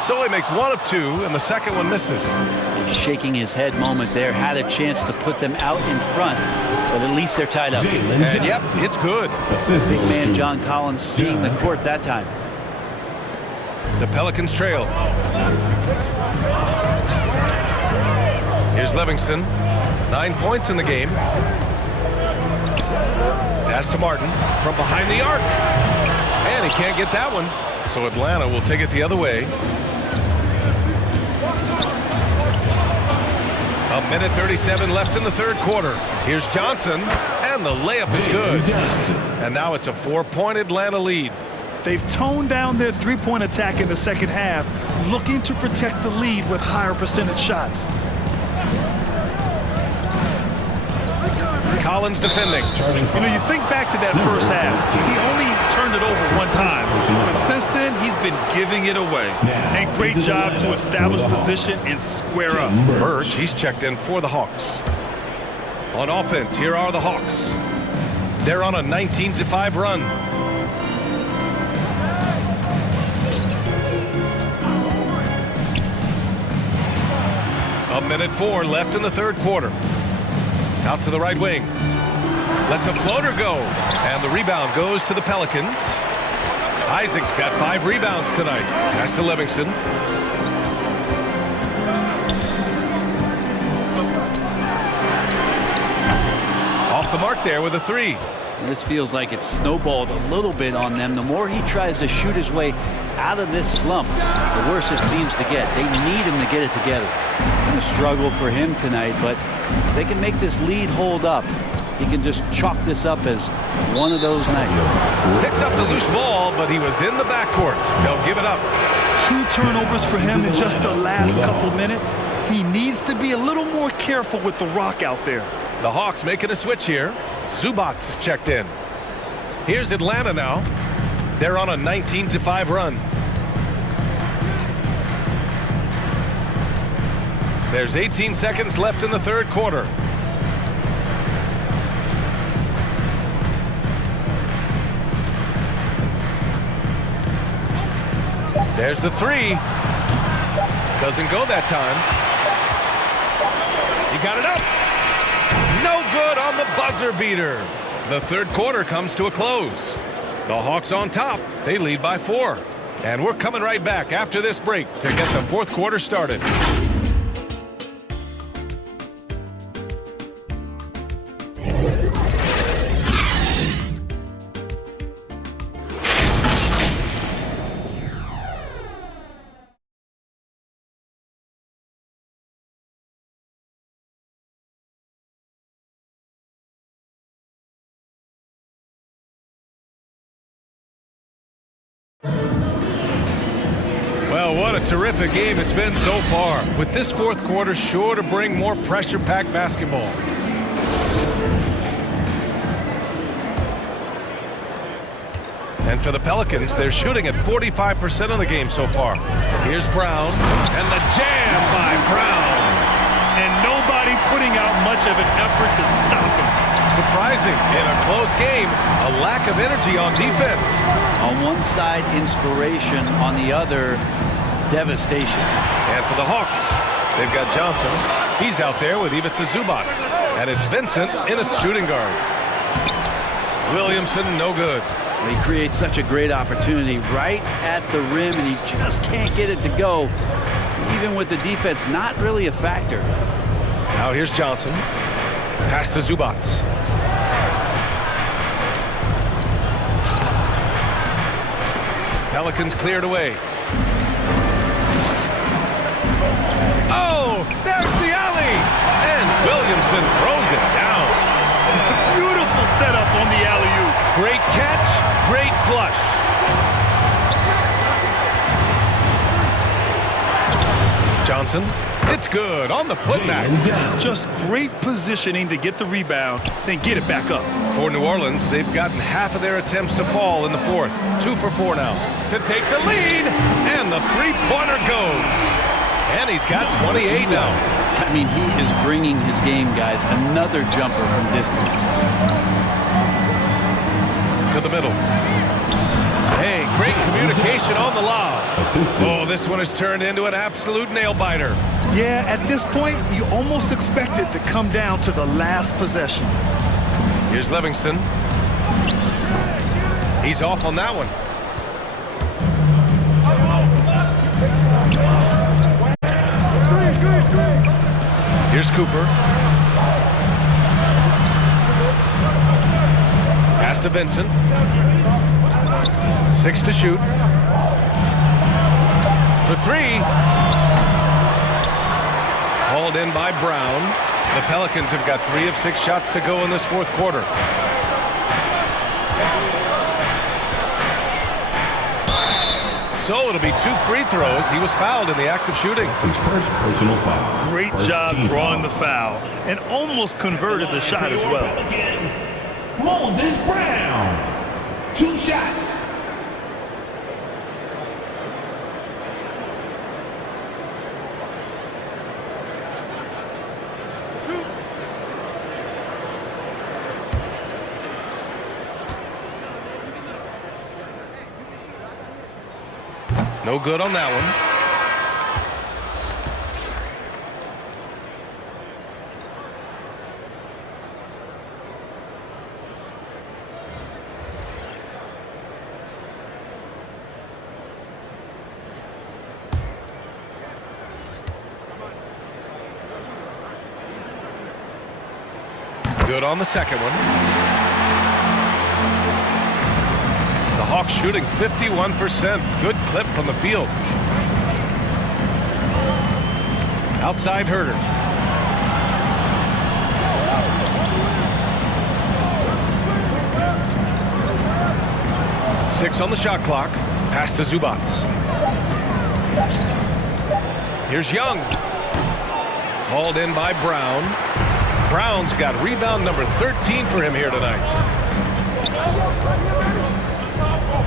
So he makes 1 of 2, and the second one misses. Shaking his head moment there. Had a chance to put them out in front, but at least they're tied up. And yep, it's good. Big man John Collins seeing the court that time. The Pelicans trail. Here's Livingston. 9 points in the game. Pass to Martin from behind the arc. And he can't get that one. So Atlanta will take it the other way. A minute 37 left in the third quarter. Here's Johnson, and the layup is good. And now it's a 4-point Atlanta lead. They've toned down their three-point attack in the second half, looking to protect the lead with higher percentage shots. Collins defending. You know, you think back to that first half. He only turned it over one time. But since then, he's been giving it away. And great job to establish position and square up. Burge, he's checked in for the Hawks. On offense, here are the Hawks. They're on a 19-5 run. A minute 4 left in the third quarter. Out to the right wing. Lets a floater go. And the rebound goes to the Pelicans. Isaac's got 5 rebounds tonight. Pass to Livingston. Off the mark there with a 3. This feels like it's snowballed a little bit on them. The more he tries to shoot his way out of this slump, the worse it seems to get. They need him to get it together. Going to struggle for him tonight, but if they can make this lead hold up, he can just chalk this up as one of those nights. Picks up the loose ball, but he was in the backcourt. They'll give it up. 2 turnovers for him in just the last couple minutes. He needs to be a little more careful with the rock out there. The Hawks making a switch here. Zubats is checked in. Here's Atlanta now. They're on a 19-5 run. There's 18 seconds left in the third quarter. There's the 3. Doesn't go that time. He got it up. No good on the buzzer beater. The third quarter comes to a close. The Hawks on top. They lead by 4. And we're coming right back after this break to get the fourth quarter started. Well, what a terrific game it's been so far, with this fourth quarter sure to bring more pressure-packed basketball. And for the Pelicans, they're shooting at 45% of the game so far. Here's Brown, and the jam by Brown. And nobody putting out much of an effort to stop him. Surprising, in a close game, a lack of energy on defense. On one side, inspiration. On the other, devastation. And for the Hawks, they've got Johnson. He's out there with Ivica Zubats. And it's Vincent in a shooting guard. Williamson, no good. He creates such a great opportunity right at the rim, and he just can't get it to go. Even with the defense not really a factor. Now here's Johnson. Pass to Zubats. Pelicans cleared away. Oh, there's the alley! And Williamson throws it down. Beautiful setup on the alley-oop. Great catch, great flush. Johnson, it's good on the putback. Just great positioning to get the rebound, then get it back up. For New Orleans, they've gotten half of their attempts to fall in the fourth. 2 for 4 now. To take the lead, and the three-pointer goes. And he's got 28 now. I mean, he is bringing his game, guys. Another jumper from distance. To the middle. Hey, great communication on the lob. Oh, this one has turned into an absolute nail-biter. Yeah, at this point, you almost expect it to come down to the last possession. Here's Livingston. He's off on that one. Here's Cooper. to Vincent. 6 to shoot. For 3. Hauled in by Brown. The Pelicans have got 3 of 6 shots to go in this fourth quarter. So it'll be 2 free throws. He was fouled in the act of shooting. His first personal foul. Great job drawing the foul and almost converted the shot as well. Pelicans, Moses Brown. 2 shots. No good on that one. Good on the second one. The Hawks shooting 51%. Good clip from the field. Outside Herder. Six on the shot clock. Pass to Zubats. Here's Young. Hauled in by Brown. Brown's got rebound number 13 for him here tonight.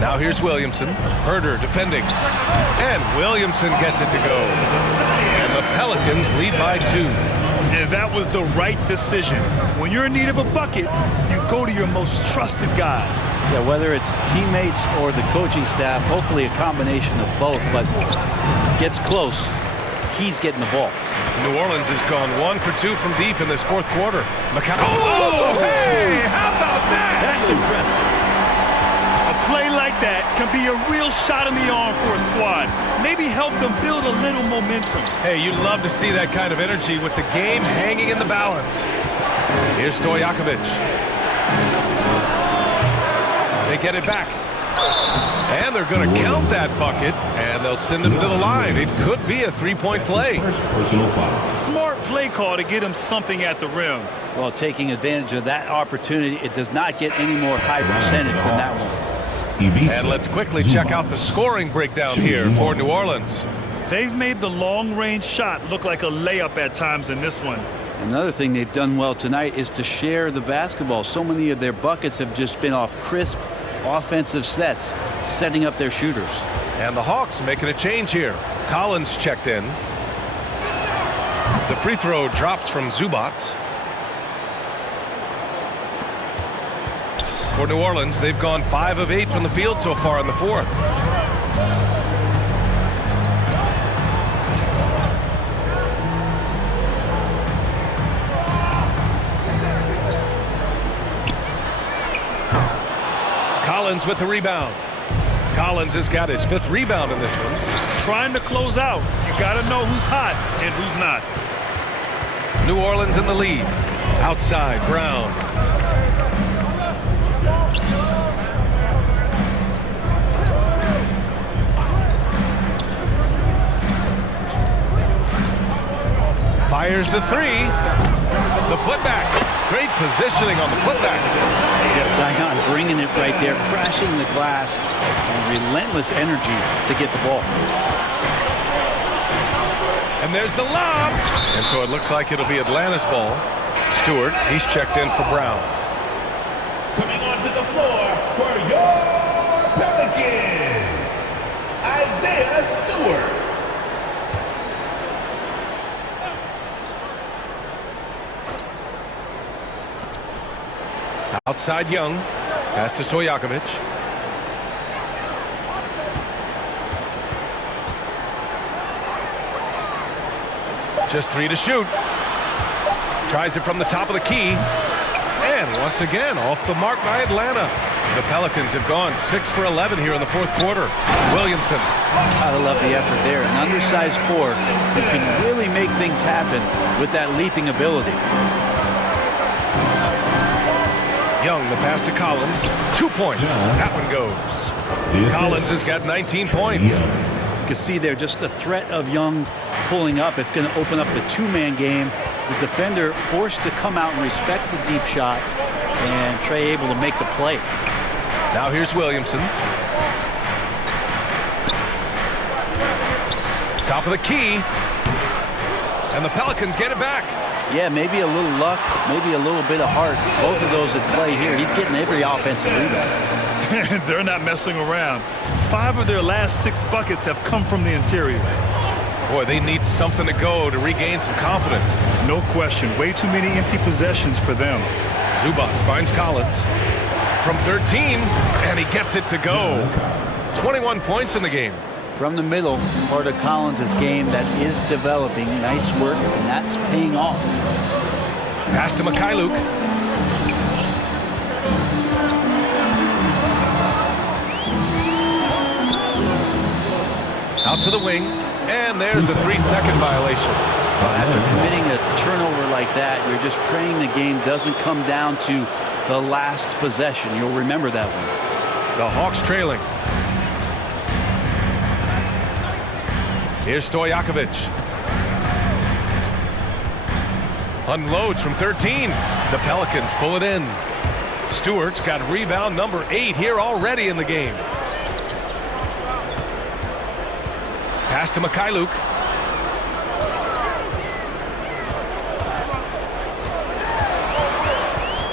Now here's Williamson. Herder defending. And Williamson gets it to go. And the Pelicans lead by 2. And that was the right decision. When you're in need of a bucket, you go to your most trusted guys. Yeah, whether it's teammates or the coaching staff, hopefully a combination of both, but gets close. He's getting the ball. New Orleans has gone 1 for 2 from deep in this fourth quarter. Oh, hey, how about that? That's impressive. A play like that can be a real shot in the arm for a squad. Maybe help them build a little momentum. Hey, you'd love to see that kind of energy with the game hanging in the balance. Here's Stojakovic. They get it back. And they're going to count that bucket, and they'll send him to the line. It could be a 3-point play. Personal foul. Smart play call to get him something at the rim. Well, taking advantage of that opportunity, it does not get any more high percentage than that one. And let's quickly check out the scoring breakdown here for New Orleans. They've made the long-range shot look like a layup at times in this one. Another thing they've done well tonight is to share the basketball. So many of their buckets have just been off crisp offensive sets, setting up their shooters. And the Hawks making a change here. Collins checked in. The free throw drops from Zubats. For New Orleans, they've gone 5 of 8 from the field so far in the fourth. Collins with the rebound. Collins has got his 5th rebound in this one. Trying to close out. You got to know who's hot and who's not. New Orleans in the lead. Outside, Brown. Fires the 3. The putback. Great positioning on the putback. Yeah, Zion bringing it right there, crashing the glass, and relentless energy to get the ball. And there's the lob. And so it looks like it'll be Atlanta's ball. Stewart, he's checked in for Brown. Coming onto the floor for your Pelicans, Isaiah Stewart. Outside Young. Pass to Stojakovic. Just 3 to shoot. Tries it from the top of the key. And once again, off the mark by Atlanta. The Pelicans have gone 6 for 11 here in the fourth quarter. Williamson. Gotta love the effort there. An undersized forward who can really make things happen with that leaping ability. Young, the pass to Collins. 2 points. That one goes. Collins has got 19 points. You can see there just the threat of Young pulling up. It's going to open up the two-man game. The defender forced to come out and respect the deep shot, and Trey able to make the play. Now here's Williamson. Top of the key. And the Pelicans get it back. Yeah, maybe a little luck, maybe a little bit of heart. Both of those at play here. He's getting every offensive rebound. They're not messing around. 5 of their last 6 buckets have come from the interior. Boy, they need something to go to regain some confidence. No question. Way too many empty possessions for them. Zubac finds Collins from 13, and he gets it to go. 21 points in the game. From the middle, part of Collins' game that is developing. Nice work, and that's paying off. Pass to Mikhailuk. Out to the wing, and there's the 3-second violation. After committing a turnover like that, you're just praying the game doesn't come down to the last possession. You'll remember that one. The Hawks trailing. Here's Stojakovic. Unloads from 13. The Pelicans pull it in. Stewart's got rebound number 8 here already in the game. Pass to Mikhailuk.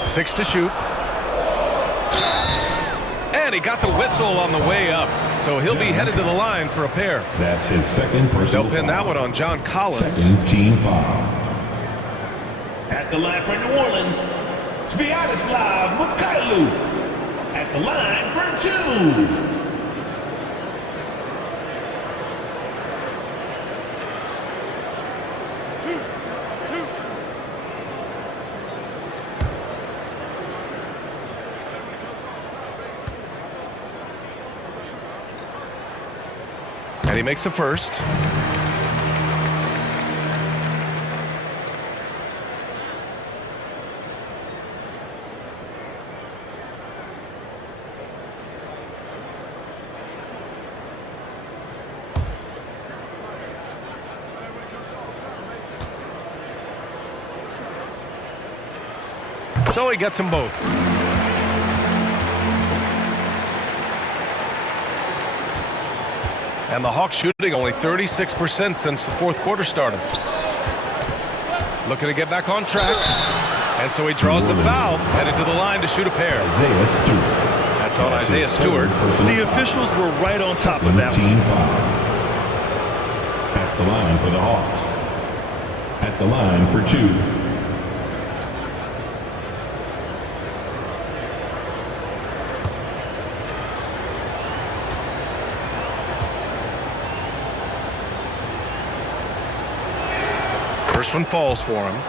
Six to shoot. And he got the whistle on the way up. So he'll be headed to the line for a pair. That's his second personal They'll pin that one on John Collins. Second team foul. At the line for New Orleans, Sviatoslav Mikhailuk. At the line for 2. And he makes a first. So he gets them both. And the Hawks shooting only 36% since the fourth quarter started. Looking to get back on track. And so he draws the foul, headed to the line to shoot a pair. That's on Isaiah Stewart. The officials were right on top of that one. At the line for the Hawks. At the line for 2. First one falls for him.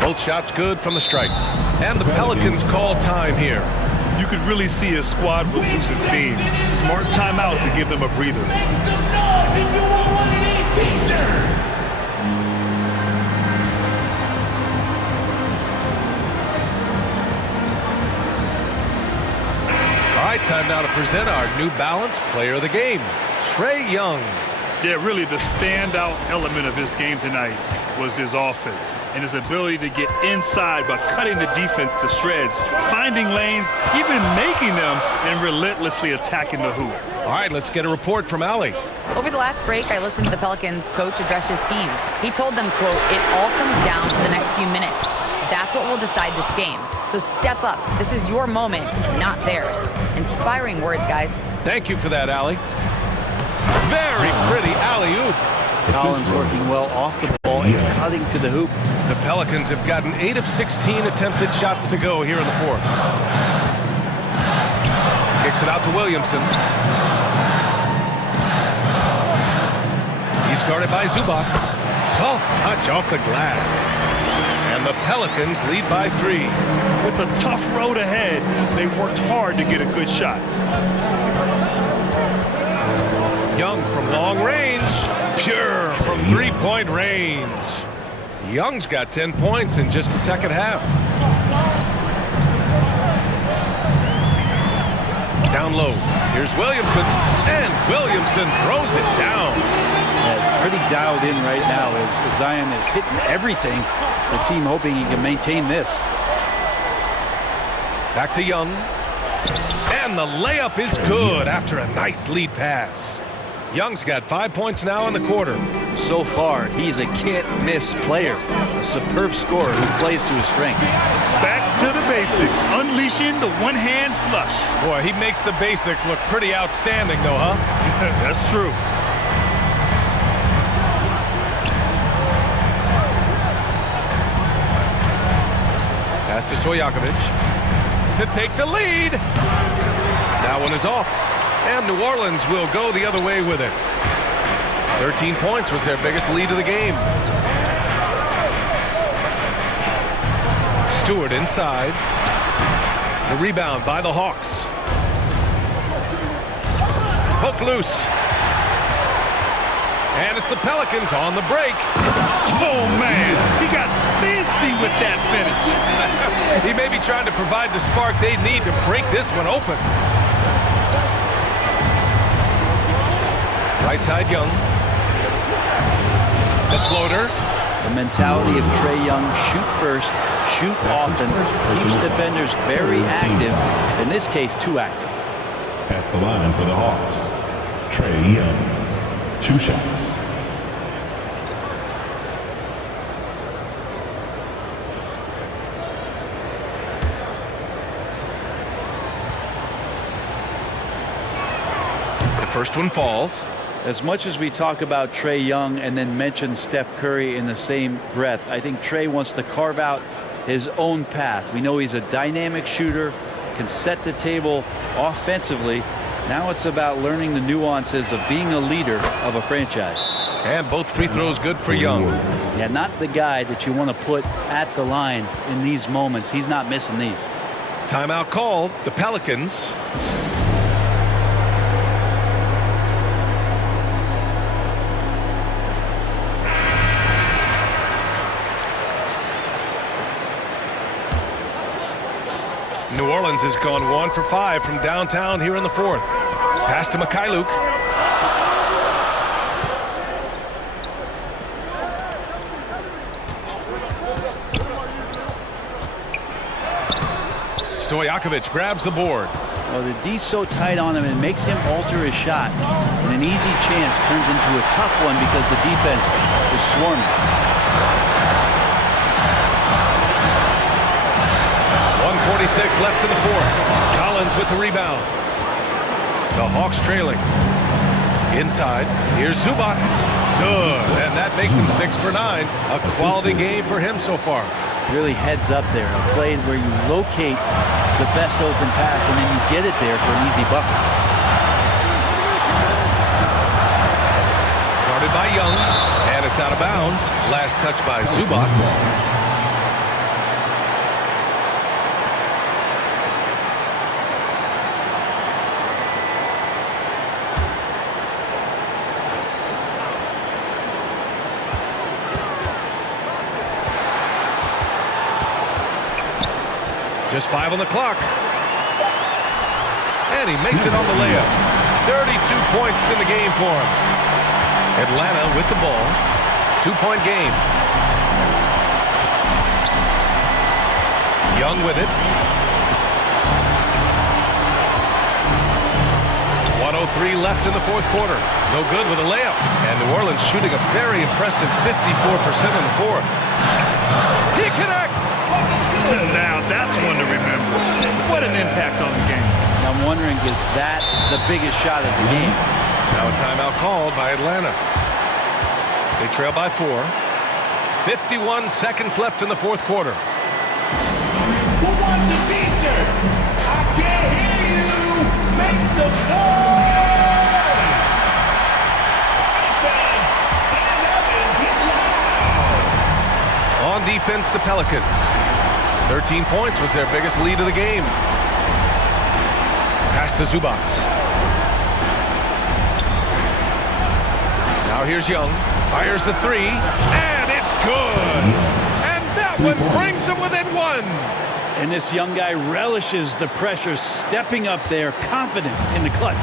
Both shots good from the stripe. And the Pelicans call time here. You could really see his squad was losing steam. Smart timeout to give them a breather. All right, time now to present our New Balance Player of the Game, Trae Young. Yeah, really the standout element of his game tonight was his offense and his ability to get inside by cutting the defense to shreds, finding lanes, even making them, and relentlessly attacking the hoop. All right, let's get a report from Allie. Over the last break, I listened to the Pelicans coach address his team. He told them, quote, "It all comes down to the next few minutes. That's what will decide this game. So step up. This is your moment, not theirs." Inspiring words, guys. Thank you for that, Allie. Very pretty alley-oop. Collins working well off the ball and cutting to the hoop. The Pelicans have gotten 8 of 16 attempted shots to go here in the fourth. Kicks it out to Williamson. He's guarded by Zubac. soft touch off the glass. And the Pelicans lead by 3. With a tough road ahead, they worked hard to get a good shot. Young from long range. Pure from three-point range. Young's got 10 points in just the second half. Down low. Here's Williamson. And Williamson throws it down. Yeah, pretty dialed in right now as Zion is hitting everything. The team hoping he can maintain this. Back to Young. And the layup is good after a nice lead pass. Young's got 5 points now in the quarter. So far, he's a can't-miss player. A superb scorer who plays to his strength. Back to the basics. Unleashing the one-hand flush. Boy, he makes the basics look pretty outstanding, though, huh? That's true. Pass to Stojakovic to take the lead. That one is off. And New Orleans will go the other way with it. 13 points was their biggest lead of the game. Stewart inside. The rebound by the Hawks. Poke loose. And it's the Pelicans on the break. Oh, man. He got fancy with that finish. He may be trying to provide the spark they need to break this one open. Right side Young. The floater. The mentality of Trae Young, shoot first, shoot often, keeps defenders very active. In this case, too active. At the line for the Hawks, Trae Young. 2 shots. The first one falls. As much as we talk about Trae Young and then mention Steph Curry in the same breath, I think Trae wants to carve out his own path. We know he's a dynamic shooter, can set the table offensively. Now it's about learning the nuances of being a leader of a franchise. And both free throws good for Young. Yeah, not the guy that you want to put at the line in these moments. He's not missing these. Timeout called. The Pelicans. New Orleans has gone 1 for 5 from downtown here in the fourth. Pass to Mikhailuk. Stojakovic grabs the board. Well, the D's so tight on him, it makes him alter his shot. And an easy chance turns into a tough one because the defense is swarming. 1:46 left in the fourth. Collins with the rebound. The Hawks trailing. Inside, here's Zubac. Good, and that makes him 6 for 9. A quality game for him so far. Really heads up there. A play where you locate the best open pass and then you get it there for an easy bucket. Guarded by Young, and it's out of bounds. Last touch by Zubac. Just 5 on the clock. And he makes it on the layup. 32 points in the game for him. Atlanta with the ball. 2-point game. Young with it. 1:03 left in the fourth quarter. No good with a layup. And New Orleans shooting a very impressive 54% in the fourth. He connects! Now that's one to remember. What an impact on the game. I'm wondering, is that the biggest shot of the game? Now a timeout called by Atlanta. They trail by 4. 51 seconds left in the fourth quarter. Who wants a t-shirt? I can't hear you. Make some noise. Fans, stand up and get loud. defense, the Pelicans. 13 points was their biggest lead of the game. Pass to Zubac. Now here's Young. Fires the three, and it's good. And that one brings them within one. And this young guy relishes the pressure, stepping up there, confident in the clutch.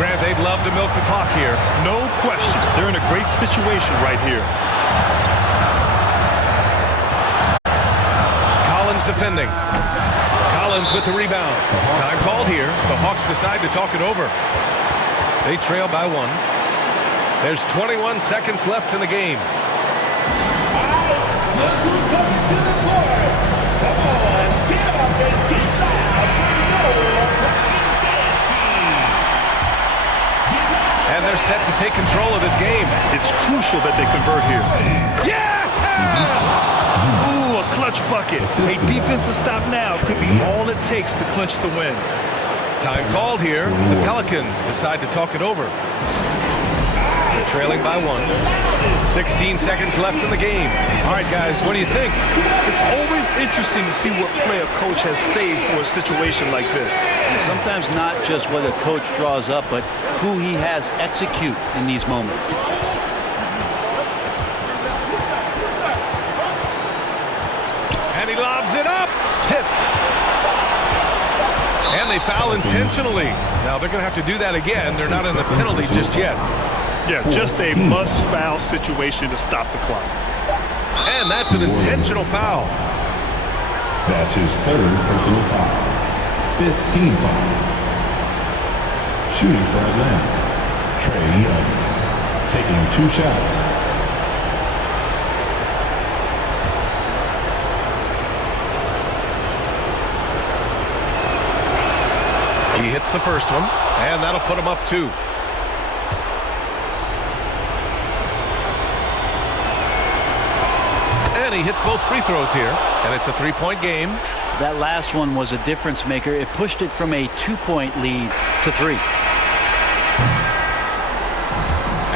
Grant, they'd love to milk the clock here. No question. They're in a great situation right here. Collins defending. Collins with the rebound. Time called here. The Hawks decide to talk it over. They trail by one. There's 21 seconds left in the game. Look who's coming to the court. Come on, get up and get loud for your dance team. And they're set to take control of this game. It's crucial that they convert here. Yeah! Ooh, a clutch bucket. A defensive stop now could be all it takes to clinch the win. Time called here. The Pelicans decide to talk it over. They're trailing by one. 16 seconds left in the game. All right, guys, what do you think? It's always interesting to see what play a coach has saved for a situation like this. And sometimes not just what a coach draws up, but who he has execute in these moments. And he lobs it up. Tipped. And they foul intentionally. Now they're going to have to do that again. They're not in the penalty just yet. Yeah, just a must-foul situation to stop the clock. And that's an intentional foul. That's his third personal foul. 5th team foul. Shooting for Atlanta, Trae Young, taking 2 shots. He hits the first one, and that'll put him up 2. And he hits both free throws here, and it's a 3-point game. That last one was a difference maker. It pushed it from a 2-point lead to 3.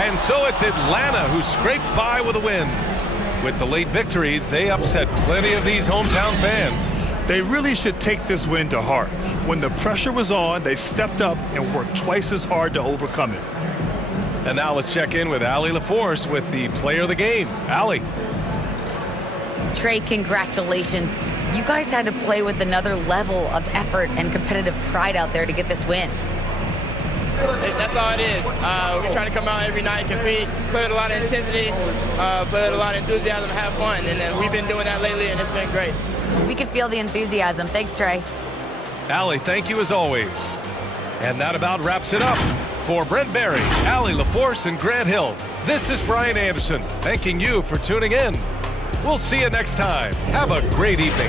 And so it's Atlanta who scrapes by with a win. With the late victory, they upset plenty of these hometown fans. They really should take this win to heart. When the pressure was on, they stepped up and worked twice as hard to overcome it. And now let's check in with Allie LaForce with the player of the game. Allie. Trae, congratulations. You guys had to play with another level of effort and competitive pride out there to get this win. That's all it is. We try to come out every night, compete, play with a lot of intensity, play with a lot of enthusiasm, have fun. And we've been doing that lately, and it's been great. We could feel the enthusiasm. Thanks, Trae. Allie, thank you as always. And that about wraps it up. For Brent Barry, Allie LaForce, and Grant Hill, this is Brian Anderson, thanking you for tuning in. We'll see you next time. Have a great evening.